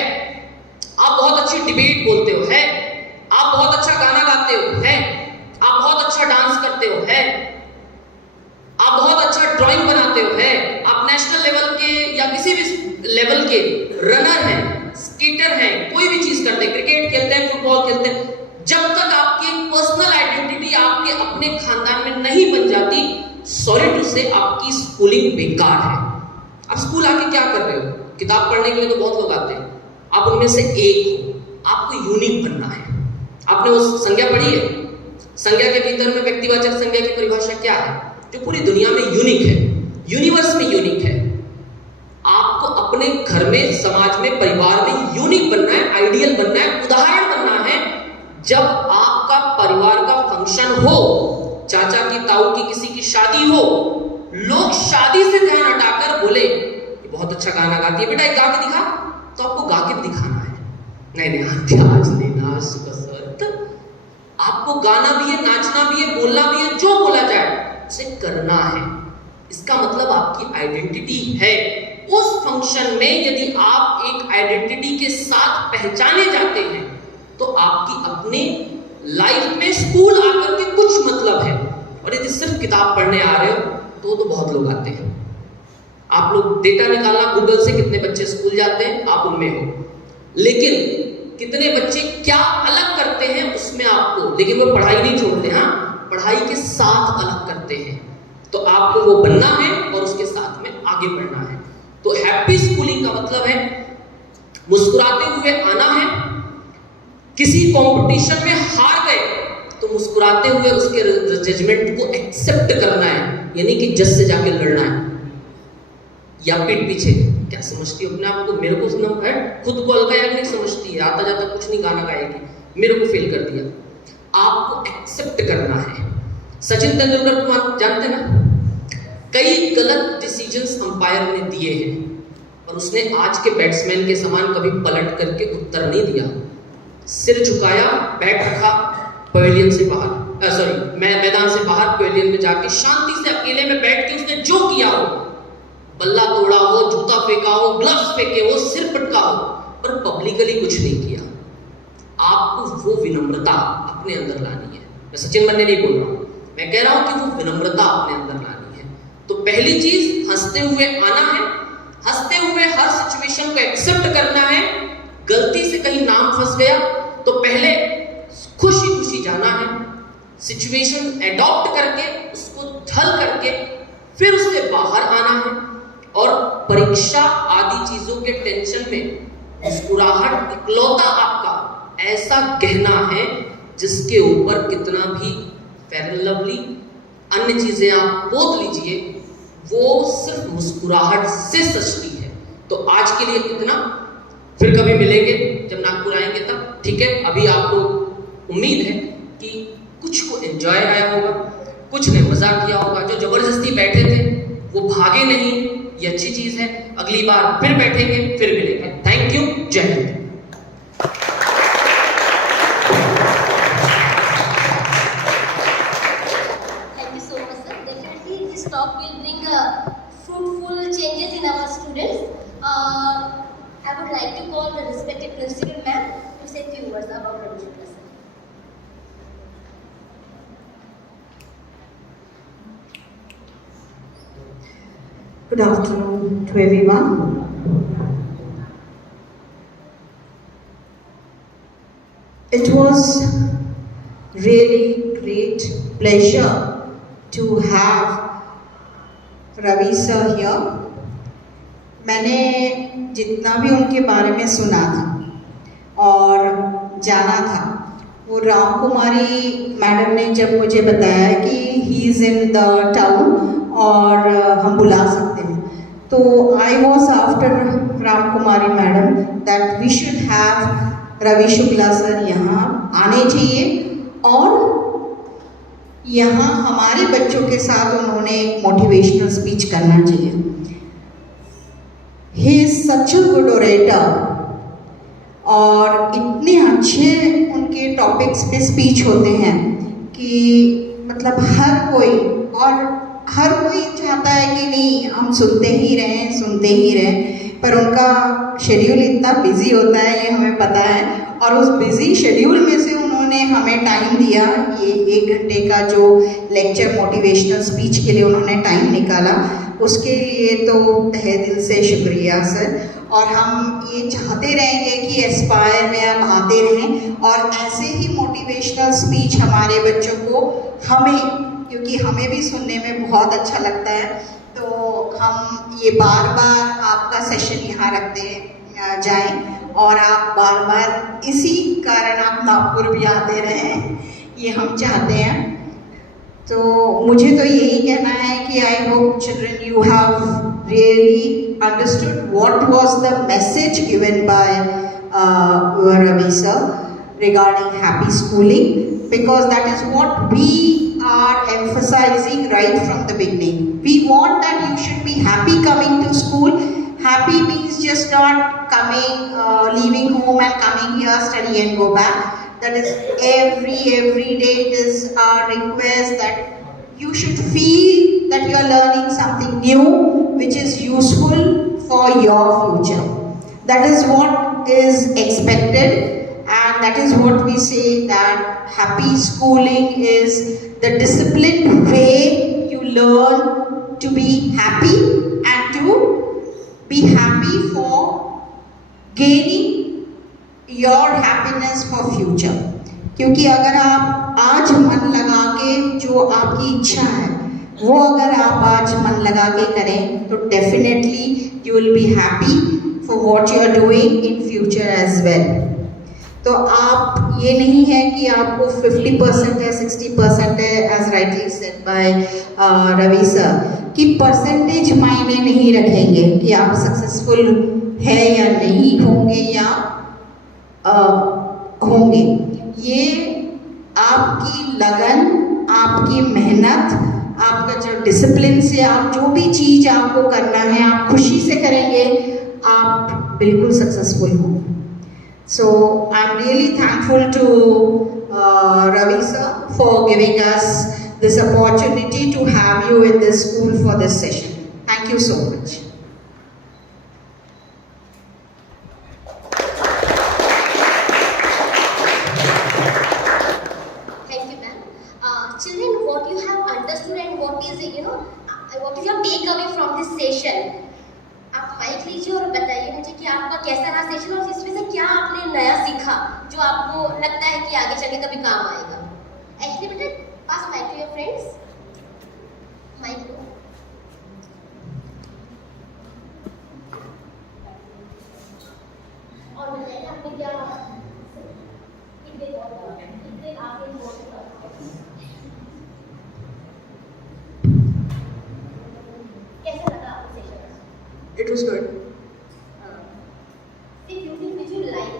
आप बहुत अच्छी डिबेट बोलते हो, है, आप बहुत अच्छा गाना गाते हो, है, आप बहुत अच्छा डांस करते हो, है, आप बहुत अच्छा ड्राइंग बनाते हो, है, आप नेशनल लेवल के या किसी भी लेवल के रनर हैं, स्केटर हैं, कोई भी चीज करते हैं, क्रिकेट खेलते हैं, फुटबॉल खेलते हैं। जब तक आपकी एक पर्सनल आइडेंटिटी आपके अपने खानदान में नहीं बन जाती, सॉरी टू से आपकी स्कूलिंग बेकार है। आप स्कूल आके क्या कर रहे हो? किताब पढ़ने के लिए तो बहुत लोग आते हैं, आप उनमें से एक हो। आपको यूनिक बनना है। आपने वो संज्ञा पढ़ी है? संज्ञा के भीतर में व्यक्तिवाचक संज्ञा की परिभाषा क्या है? जो पूरी दुनिया में यूनिक है, यूनिवर्स में यूनिक है। आपको अपने घर में, समाज में, परिवार में यूनिक बनना है, आइडियल बनना है, उदाहरण बनना है। जब आपका परिवार का फंक्शन हो, चाचा की, ताऊ की, किसी की शादी हो, लोग शादी से ध्यान हटाकर बोले कि बहुत अच्छा गाना गाती है, बेटा एक गा के दिखा, तो आपको गा के दिखाना है। नहीं आज लेना आपको गाना भी है, नाचना भी है, बोलना भी है, जो बोला जाए उसे करना है। इसका मतलब आपकी आइडेंटिटी है। उस फंक्शन में यदि आप एक आइडेंटिटी के साथ पहचाने जाते हैं तो आपकी अपने लाइफ में स्कूल आकर के कुछ मतलब है। और यदि सिर्फ किताब पढ़ने आ रहे हो तो बहुत लोग आते हैं। आप लोग डेटा निकालना गूगल से, कितने बच्चे स्कूल जाते हैं, आप उनमें हो। लेकिन कितने बच्चे क्या अलग करते हैं उसमें आपको, लेकिन वो पढ़ाई नहीं छोड़ते, हाँ पढ़ाई के साथ अलग करते हैं। तो आपको वो बनना है और उसके साथ में आगे बढ़ना है। तो हैप्पी स्कूलिंग का मतलब है मुस्कुराते हुए आना है। किसी कंपटीशन में हार गए तो मुस्कुराते हुए उसके जजमेंट को एक्सेप्ट करना है, यानी कि जज से जाके लड़ना है। या पीठ पीछे क्या समझती हो अपने आप को, मेरे को सुना है, खुद को अलग यार नहीं समझती है, आता जाता कुछ नहीं गाना गाएगी, मेरे को फेल कर दिया। आपको एक्सेप्ट करना है। सचिन तेंदुलकर को आप जानते ना, कई गलत डिसीजंस अंपायर ने दिए हैं और उसने आज के बैट्समैन के समान कभी पलट करके उत्तर नहीं दिया। सिर झुकाया, बैट रखा, पवेलियन से बाहर, मैदान से बाहर पवेलियन में जाके शांति से अकेले में बैठ के उसने जो किया हो, बल्ला तोड़ा हो, जूता फेंका हो, ग्लव्स फेंके हो, सिर पटका हो, पर पब्लिकली कुछ नहीं किया। आपको वो विनम्रता अपने अंदर लानी है। मैं सचिन बनने नहीं बोल रहा हूं, मैं कह रहा हूं कि वो विनम्रता अपने अंदर लानी है। तो पहली चीज हंसते हुए आना है, हंसते हुए हर सिचुएशन को एक्सेप्ट करना है। गलती से कहीं नाम फंस गया तो पहले खुशी खुशी जाना है, सिचुएशन एडॉप्ट करके उसको ढल करके फिर उससे बाहर आना है। और परीक्षा आदि चीजों के टेंशन में मुस्कुराहट इकलौता आपका ऐसा गहना है जिसके ऊपर कितना भी फेयर एंड लवली अन्य चीजें आप पोत लीजिए, वो सिर्फ मुस्कुराहट से सजती है। तो आज के लिए इतना, फिर कभी मिलेंगे जब नागपुर आएंगे तब, ठीक है। अभी आपको उम्मीद है कि कुछ को एंजॉय आया होगा, कुछ ने मजा किया होगा। जो जबरदस्ती बैठे थे वो भागे नहीं, ये अच्छी चीज है। अगली बार फिर बैठेंगे, फिर मिलेंगे। थैंक यू, जय Hind. Thank you so much, sir. Definitely, this talk will bring fruitful changes in our students. I would like to call the respected principal ma'am to say a few words about Ravi Shukla sir. Good afternoon to everyone. It was really great pleasure to have Ravi sir here. मैंने जितना भी उनके बारे में सुना था और जाना था, वो राम कुमारी मैडम ने जब मुझे बताया कि he is in the town और हम बुला सकते हैं, तो I was after Ram Kumari madam that we should have Ravi Shukla sir यहाँ आने चाहिए और यहाँ हमारे बच्चों के साथ उन्होंने मोटिवेशनल स्पीच करना चाहिए। He is such a good orator और इतने अच्छे उनके टॉपिक्स पे स्पीच होते हैं कि मतलब हर कोई चाहता है कि नहीं हम सुनते ही रहें, पर उनका शेड्यूल इतना बिजी होता है ये हमें पता है। और उस बिजी शेड्यूल में से उन्होंने हमें टाइम दिया, ये 1 घंटे का जो लेक्चर मोटिवेशनल स्पीच के लिए उन्होंने टाइम निकाला, उसके लिए तो तहे दिल से शुक्रिया सर। और हम ये चाहते रहेंगे कि एस्पायर में हम आते रहें और ऐसे ही मोटिवेशनल स्पीच हमारे बच्चों को क्योंकि हमें भी सुनने में बहुत अच्छा लगता है, तो हम ये बार बार आपका सेशन यहाँ रखते जाएं और आप बार बार इसी कारण आप नागपुर भी आते रहें, ये हम चाहते हैं। तो मुझे तो यही कहना है कि I hope children you have really understood what was the message given by Ravi sir regarding happy schooling, because that is what we are emphasizing right from the beginning. We want that you should be happy coming to school. Happy means just not coming, leaving home and coming here, study and go back. That is every day it is our request that you should feel that you are learning something new which is useful for your future. That is what is expected, and that is what we say that happy schooling is the disciplined way you learn to be happy and to be happy for gaining your happiness for future. क्योंकि अगर आप आज मन लगा के जो आपकी इच्छा है वो अगर आप आज मन लगा के करें तो definitely you will be happy for what you are doing in future as well. तो आप ये नहीं है कि आपको 50% है 60% है, as rightly said by Ravi sir, कि परसेंटेज मायने नहीं रखेंगे कि आप सक्सेसफुल है या नहीं होंगे या होंगे. ये आपकी लगन, आपकी मेहनत, आपका जो डिसिप्लिन से आप जो भी चीज़ आपको करना है आप खुशी से करेंगे, आप बिल्कुल सक्सेसफुल होंगे. So I'm really thankful to Ravi sir for giving us this opportunity to have you in this school for this session. Thank you so much. Thank you, ma'am. Children, what you have understood and what is what is your takeaway from this session? आप mic लीजिए और बताइए मुझे कि आपका कैसा रहा session और इसमें से क्या आपने नया सीखा जो आपको लगता है कि आगे चल के कभी काम आएगा. एक्चुअली बेटा, pass mic to your friends. Mic लो. और बताइए आपने क्या कितने आपने कैसा लगा आपको session? It was good. If you think which you like,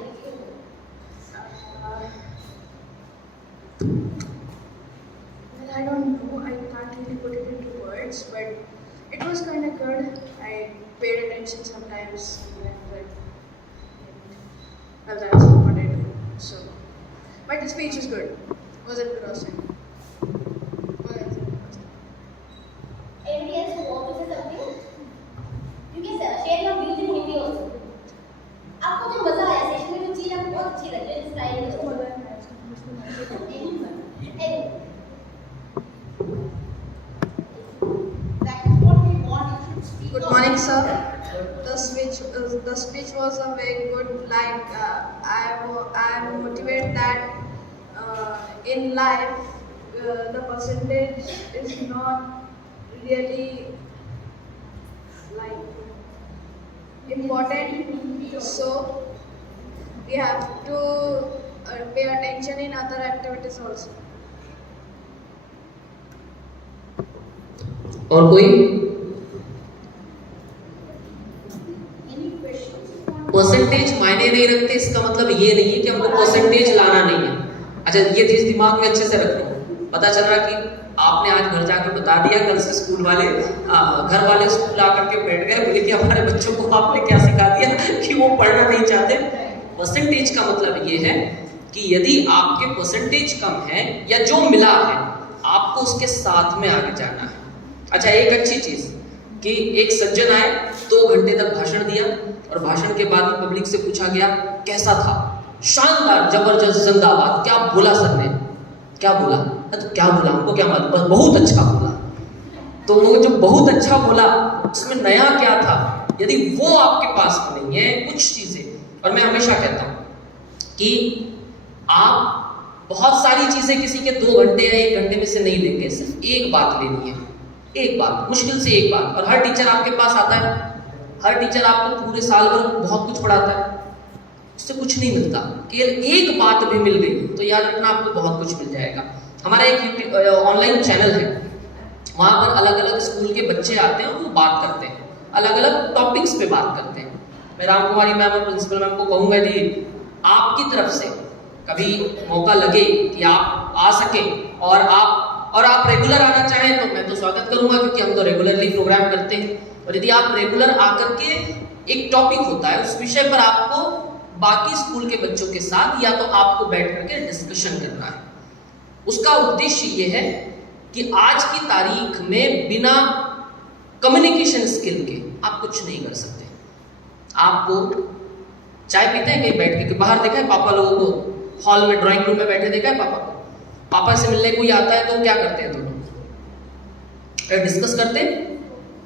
Well, I don't know. I can't really put it into words, but it was kind of good. I paid attention sometimes. Well, that's what I do. So, but the speech is good. Was it good also? anybody else who want to say something? You can share your views in Hindi also. आपको जो मजा आया session में, जो चीज आपको बहुत अच्छी लगी, inspiring Good morning, sir. The speech was a very good. Like I am motivated that in life the percentage is not really like important. So we have to pay attention in other activities also. और कोई percentage मायने नहीं रखते, इसका मतलब ये नहीं है कि हमको परसेंटेज लाना नहीं है. अच्छा, ये चीज दिमाग में अच्छे से रखो. पता चल रहा कि आपने आज घर जाके बता दिया, कल से स्कूल वाले घर वाले स्कूल आकर के बैठ गए, बोले कि हमारे बच्चों को आपने क्या सिखा दिया कि वो पढ़ना नहीं चाहते. परसेंटेज का मतलब ये है कि यदि आपके परसेंटेज कम है या जो मिला है आपको उसके साथ में आगे जाना है. अच्छा, एक अच्छी चीज कि एक सज्जन आए, 2 घंटे तक भाषण दिया और भाषण के बाद पब्लिक से पूछा गया कैसा था. शानदार, जबरदस्त, जिंदाबाद. क्या बोला सर ने? क्या बोला? तो क्या बोला, हमको क्या मालूम, बहुत अच्छा बोला. तो वो जो बहुत अच्छा बोला उसमें नया क्या था, यदि वो आपके पास नहीं है कुछ चीजें. और मैं हमेशा कहता हूं कि आप बहुत सारी चीजें किसी के 2 घंटे या 1 घंटे में से नहीं लेंगे, सिर्फ एक बात लेनी है, एक बात, मुश्किल से एक बात. और हर टीचर आपके पास आता है, हर टीचर आपको पूरे साल भर बहुत कुछ पढ़ाता है, उससे कुछ नहीं मिलता. केवल एक बात भी मिल गई तो याद रखना आपको बहुत कुछ मिल जाएगा. हमारा एक ऑनलाइन चैनल है, वहाँ पर अलग अलग स्कूल के बच्चे आते हैं और वो बात करते हैं, अलग अलग टॉपिक्स पे बात करते हैं. मैं राम कुमारी मैम और प्रिंसिपल मैम को कहूँगा यदि आपकी तरफ से कभी मौका लगे कि आप आ सके और आप रेगुलर आना चाहें तो मैं तो स्वागत करूंगा, क्योंकि हम तो रेगुलरली प्रोग्राम करते हैं. और यदि आप रेगुलर आकर के एक टॉपिक होता है उस विषय पर आपको बाकी स्कूल के बच्चों के साथ या तो आपको बैठ करके डिस्कशन करना है। उसका उद्देश्य ये है कि आज की तारीख में बिना कम्युनिकेशन स्किल के आप कुछ नहीं कर सकते। आपको चाय पीते हैं कहीं बैठ के, बाहर देखा है पापा लोगों को हॉल में ड्राइंग रूम में बैठे देखा है पापा को? पापा से मिलने कोई आता है तो क्या करते हैं दोनों? डिस्कस करते हैं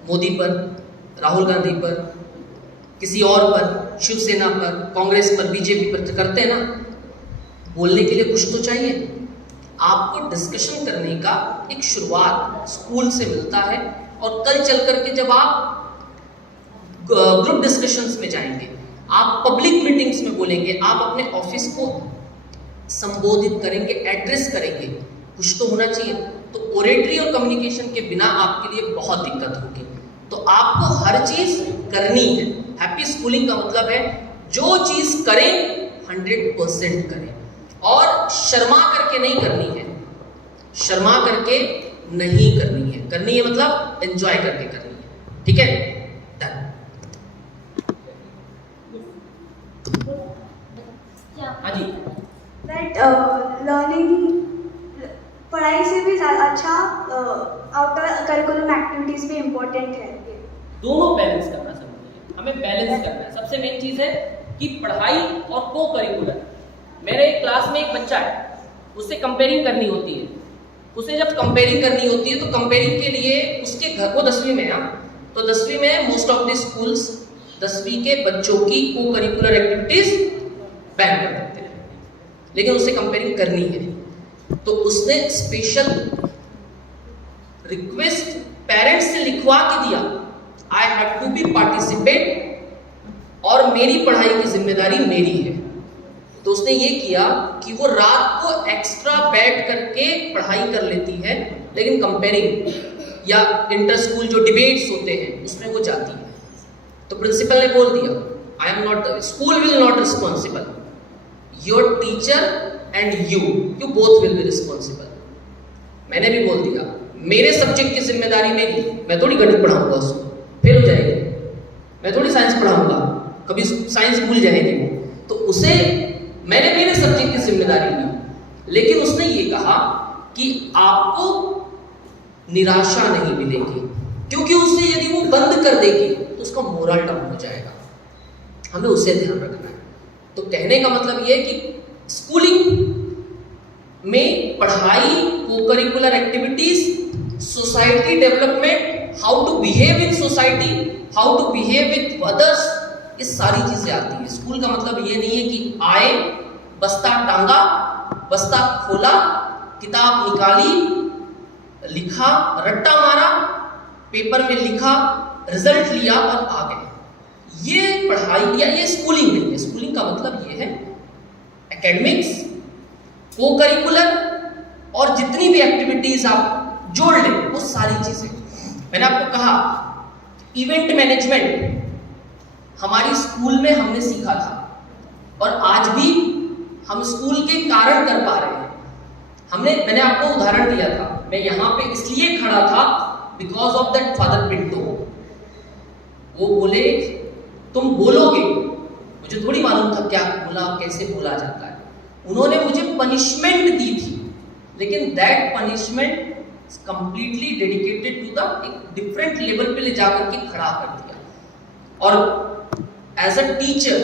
मोदी पर, राहुल गांधी पर, किसी और पर, शिवसेना पर, कांग्रेस पर, बीजेपी पर, तो करते हैं ना। बोलने के लिए कुछ तो चाहिए। आपको डिस्कशन करने का एक शुरुआत स्कूल से मिलता है और कल चल करके जब आप ग्रुप डिस्कशंस में जाएंगे, आप पब्लिक मीटिंग्स में बोलेंगे, आप अपने ऑफिस को संबोधित करेंगे, एड्रेस करेंगे, कुछ तो होना चाहिए। तो ओरेटरी और कम्युनिकेशन के बिना आपके लिए बहुत दिक्कत होगी। तो आपको हर चीज करनी है। हैप्पी स्कूलिंग का मतलब है जो चीज करें 100% करें और शर्मा करके नहीं करनी है। शर्मा करके नहीं करनी है, करनी है मतलब एंजॉय करके करनी है। ठीक है, डन। हाँ जी, दैट लर्निंग पढ़ाई से भी ज़्यादा अच्छा आउटर करिकुलम एक्टिविटीज़ भी इम्पोर्टेंट है। दोनों बैलेंस करना जरूरी है, हमें बैलेंस करना है। सबसे मेन चीज है कि पढ़ाई और को करिकुलर। मेरे क्लास में एक बच्चा है, उससे कंपेयरिंग करनी होती है। उसे जब कंपेयरिंग करनी होती है तो कंपेयरिंग के लिए उसके घर, वो 10वीं में है, तो 10वीं में मोस्ट ऑफ द स्कूल्स 10वीं के बच्चों की को करिकुलर एक्टिविटीज बैन कर देते हैं, लेकिन उसे कंपेयरिंग करनी है। तो उसने स्पेशल रिक्वेस्ट पेरेंट्स से लिखवा के दिया, I have to be participate और मेरी पढ़ाई की जिम्मेदारी मेरी है। तो उसने ये किया कि वो रात को एक्स्ट्रा बैठ करके पढ़ाई कर लेती है, लेकिन कंपेयरिंग या इंटर स्कूल जो डिबेट्स होते हैं उसमें वो जाती है। तो प्रिंसिपल ने बोल दिया, I am not, school will not responsible, your teacher and you both will be responsible. मैंने भी बोल दिया मेरे सब्जेक्ट की जिम्मेदारी मेरी, मैं थोड़ी गणित पढ़ाऊंगा, उसको फेल हो जाएगी। मैं थोड़ी साइंस पढ़ाऊंगा, कभी साइंस भूल जाएगी वो। तो उसे मैंने मेरे सब्जेक्ट की जिम्मेदारी ली, लेकिन उसने ये कहा कि आपको निराशा नहीं मिलेगी, क्योंकि उससे यदि वो बंद कर देगी तो उसका मोरल डाउन हो जाएगा। हमें उसे ध्यान रखना है। तो कहने का मतलब ये है कि स्कूलिंग में पढ़ाई, co curricular activities, society development, how to behave in society, how to behave with others, ये सारी चीजें आती है। स्कूल का मतलब ये नहीं है कि आए, बस्ता टांगा, बस्ता खोला, किताब निकाली, लिखा, रट्टा मारा, पेपर में लिखा, रिजल्ट लिया और आ गए। ये पढ़ाई या ये स्कूलिंग नहीं है। स्कूलिंग का मतलब ये है एकेडमिक्स, को करिकुलर और जितनी भी एक्टिविटीज आप जोड़ लें वो सारी चीजें। मैंने आपको कहा इवेंट मैनेजमेंट हमारी स्कूल में हमने सीखा था और आज भी हम स्कूल के कारण कर पा रहे हैं। मैंने आपको उदाहरण दिया था, मैं यहां पे इसलिए खड़ा था because of that father Pinto. वो बोले तुम बोलोगे, मुझे थोड़ी मालूम था क्या बोला, कैसे बोला जाता है। उन्होंने मुझे पनिशमेंट दी थी, लेकिन that punishment completely dedicated to the एक डिफरेंट लेवल पे ले जाकर के खड़ा कर दिया। और एज अ टीचर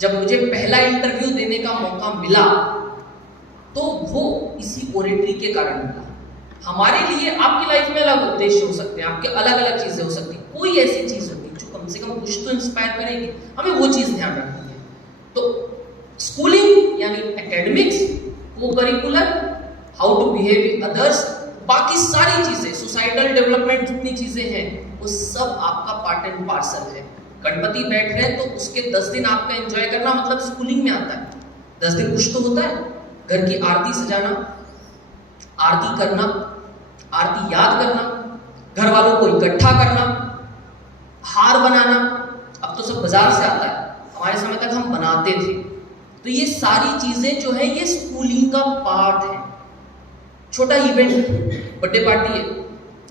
जब मुझे पहला इंटरव्यू देने का मौका मिला तो वो इसी ओरेटरी के कारण मिला। हमारे लिए आपकी लाइफ में अलग उद्देश्य हो सकते हैं, आपके अलग अलग चीजें हो सकती, कोई ऐसी चीज होगी जो कम से कम कुछ तो इंस्पायर करेगी, हमें वो चीज ध्यान रखनी है। तो स्कूलिंग यानी academics, co curricular, how to behave with others, बाकी सारी चीजें, सोसाइटल डेवलपमेंट जितनी चीजें हैं वो सब आपका पार्ट एंड पार्सल है। गणपति बैठ रहे हैं तो उसके 10 दिन आपका एंजॉय करना मतलब स्कूलिंग में आता है। 10 दिन कुछ तो होता है, घर की आरती सजाना, आरती करना, आरती याद करना, घर वालों को इकट्ठा करना, हार बनाना। अब तो सब बाजार से आता है, हमारे समय तक हम बनाते थे। तो ये सारी चीजें जो है ये स्कूलिंग का पार्ट है। छोटा इवेंट, बर्थडे पार्टी है,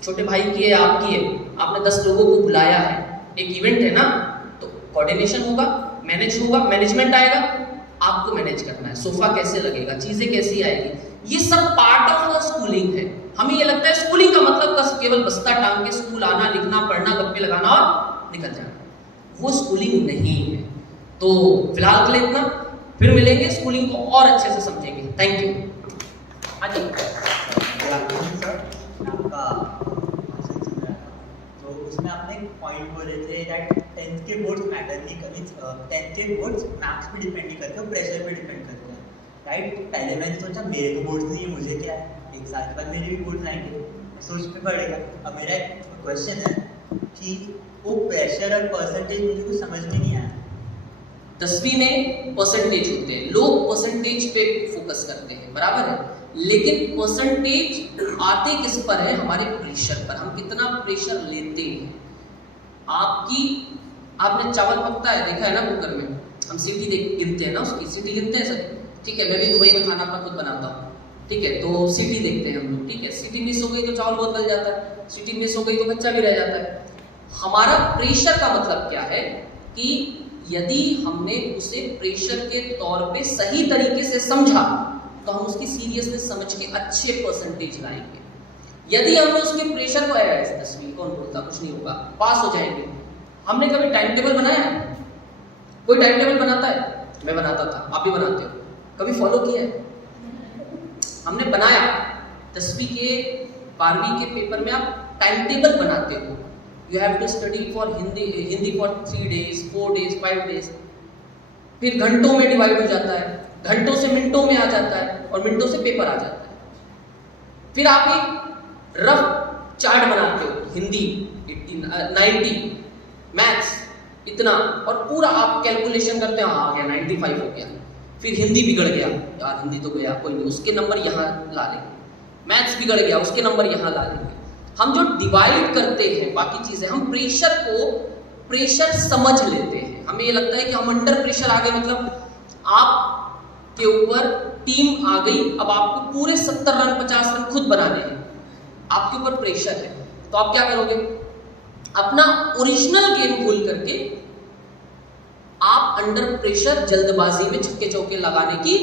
छोटे भाई की है, आपकी है, आपने 10 लोगों को बुलाया है, एक इवेंट है ना, तो कोऑर्डिनेशन होगा, मैनेज होगा, मैनेजमेंट आएगा, आपको मैनेज करना है। सोफा कैसे लगेगा, चीजें कैसी आएगी, ये सब पार्ट ऑफ स्कूलिंग है। हमें ये लगता है स्कूलिंग का मतलब बस केवल बस्ता टांग के स्कूल आना, लिखना, पढ़ना, गप्पे लगाना और निकल जाना, वो स्कूलिंग नहीं है। तो फिलहाल के लिए इतना, फिर मिलेंगे, स्कूलिंग को और अच्छे से समझेंगे। Thank you. हाँ जी आपका भाषण सुन रहा था, तो उसमें आपने एक पॉइंट बोले थे दैट 10th के बोर्ड्स मैटर नहीं करते, 10th के बोर्ड्स मार्क्स पे डिपेंड नहीं करते, प्रेशर पे डिपेंड करते हैं, राइट। पहले मैंने सोचा मेरे तो बोर्ड्स नहीं है, मुझे क्या है, एक साल के बाद मेरे भी बोर्ड्स आएंगे, सोच पे पड़ेगा। अब मेरा एक क्वेश्चन है कि वो प्रेशर और परसेंटेज मुझे कुछ समझ में नहीं आया। 10वीं में परसेंटेज होते हैं, लोग परसेंटेज पे फोकस करते हैं, बराबर है, लेकिन परसेंटेज आते किस पर है, हमारे प्रेशर पर, हम कितना प्रेशर लेते हैं। आपने चावल पकता है देखा है ना कुकर में, हम सीटी गिनते हैं ना, उसकी सीटी गिनते हैं सर, ठीक है। मैं भी दुबई में खाना अपना खुद बनाता हूँ, ठीक है, तो सीटी देखते हैं हम लोग, ठीक है। सीटी मिस हो गई तो चावल बहुत गल जाता है, सीटी मिस हो गई तो कच्चा भी रह जाता है। हमारा प्रेशर का मतलब क्या है कि यदि हमने उसे प्रेशर के तौर पे सही तरीके से समझा तो हम उसकी सीरियसनेस समझ के अच्छे परसेंटेज लाएंगे। यदि हमने उसके प्रेशर को 10वीं कौन बोलता, कुछ नहीं होगा, पास हो जाएंगे। हमने कभी टाइम टेबल बनाया है? कोई टाइम टेबल बनाता है? मैं बनाता था, आप भी बनाते हो, कभी फॉलो किया है? हमने बनाया। 10वीं के 12वीं के पेपर में आप टाइम टेबल बनाते हो, you have to study for Hindi for 3 days 4 days 5 days, फिर घंटों में डिवाइड हो जाता है, घंटों से मिनटों में आ जाता है, और मिनटों से पेपर आ जाता है। फिर आप एक रफ चार्ट बनाते हो, हिंदी 90, मैथ्स इतना, और पूरा आप कैलकुलेशन करते हो, आ गया 95 हो गया। फिर हिंदी बिगड़ गया, यार हिंदी तो गया, कोई नहीं, उसके नंबर यहाँ ला लेंगे। मैथ्स बिगड़ गया, उसके नंबर यहाँ ला लेंगे। हम जो डिवाइड करते हैं बाकी चीजें, हम प्रेशर समझ लेते हैं। हमें ये लगता है कि हम अंडर प्रेशर आ गए, मतलब आपके ऊपर टीम आ गई, अब आपको पूरे 70 रन 50 रन खुद बनाने हैं, आपके ऊपर प्रेशर है, तो आप क्या करोगे? अपना ओरिजिनल गेम भूल करके आप अंडर प्रेशर जल्दबाजी में छक्के चौके लगाने की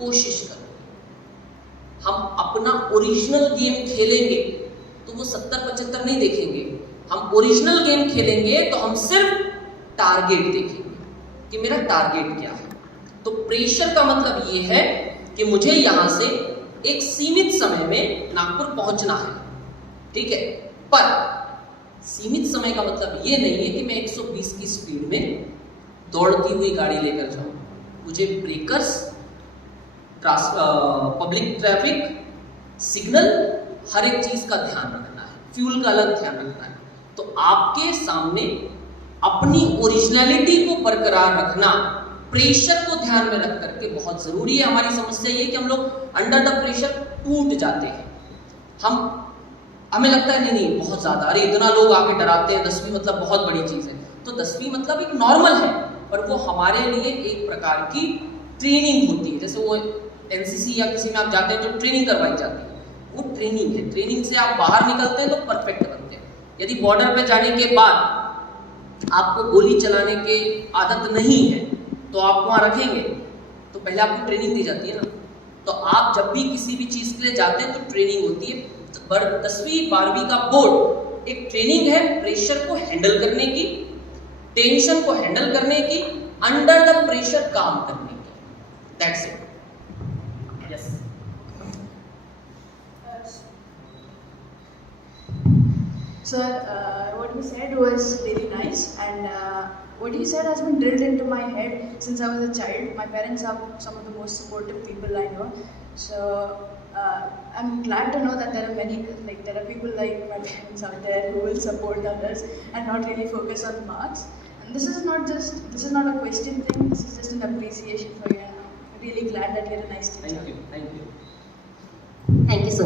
कोशिश करोगे। हम अपना ओरिजिनल गेम खेलेंगे तो वो 70-75 नहीं देखेंगे, हम ओरिजिनल गेम खेलेंगे तो हम सिर्फ टारगेट देखेंगे कि मेरा टारगेट क्या है। तो प्रेशर का मतलब ये है कि मुझे यहां से एक सीमित समय में नागपुर पहुंचना है, ठीक है, पर सीमित समय का मतलब ये नहीं है कि मैं 120 की स्पीड में दौड़ती हुई गाड़ी लेकर जाऊं। मुझे ब्रेकर्स, पब्लिक ट्रैफिक, सिग्नल, हर एक चीज का ध्यान रखना है, फ्यूल का अलग ध्यान रखना है। तो आपके सामने अपनी ओरिजिनलिटी को बरकरार रखना, प्रेशर को ध्यान में रख करके बहुत जरूरी है। हमारी समस्या ये कि हम लोग अंडर द प्रेशर टूट जाते हैं। हमें लगता है नहीं बहुत ज्यादा, अरे इतना लोग आके डराते हैं, 10वीं मतलब बहुत बड़ी चीज है। तो 10वीं मतलब एक नॉर्मल है, पर वो हमारे लिए एक प्रकार की ट्रेनिंग होती है। जैसे वो एनसीसी या किसी में आप जाते हैं तो ट्रेनिंग करवाई जाती है, वो ट्रेनिंग है। ट्रेनिंग से आप बाहर निकलते हैं तो परफेक्ट बनते हैं। यदि बॉर्डर पे जाने के बाद आपको गोली चलाने की आदत नहीं है तो आप वहां रखेंगे, तो पहले आपको ट्रेनिंग दी जाती है ना। तो आप जब भी किसी भी चीज के लिए जाते हैं तो ट्रेनिंग होती है। 10वीं 12वीं का बोर्ड एक ट्रेनिंग है प्रेशर को हैंडल करने की, टेंशन को हैंडल करने की, अंडर द प्रेशर काम करने की। That's it. Yes Sir, what you said was very nice, and what you said has been drilled into my head since I was a child. My parents are some of the most supportive people I know, so I'm glad to know that there are people like my parents out there who will support others and not really focus on marks. And this is not a question thing. This is just an appreciation for you. And I'm really glad that you're a nice teacher. Thank you. Thank you so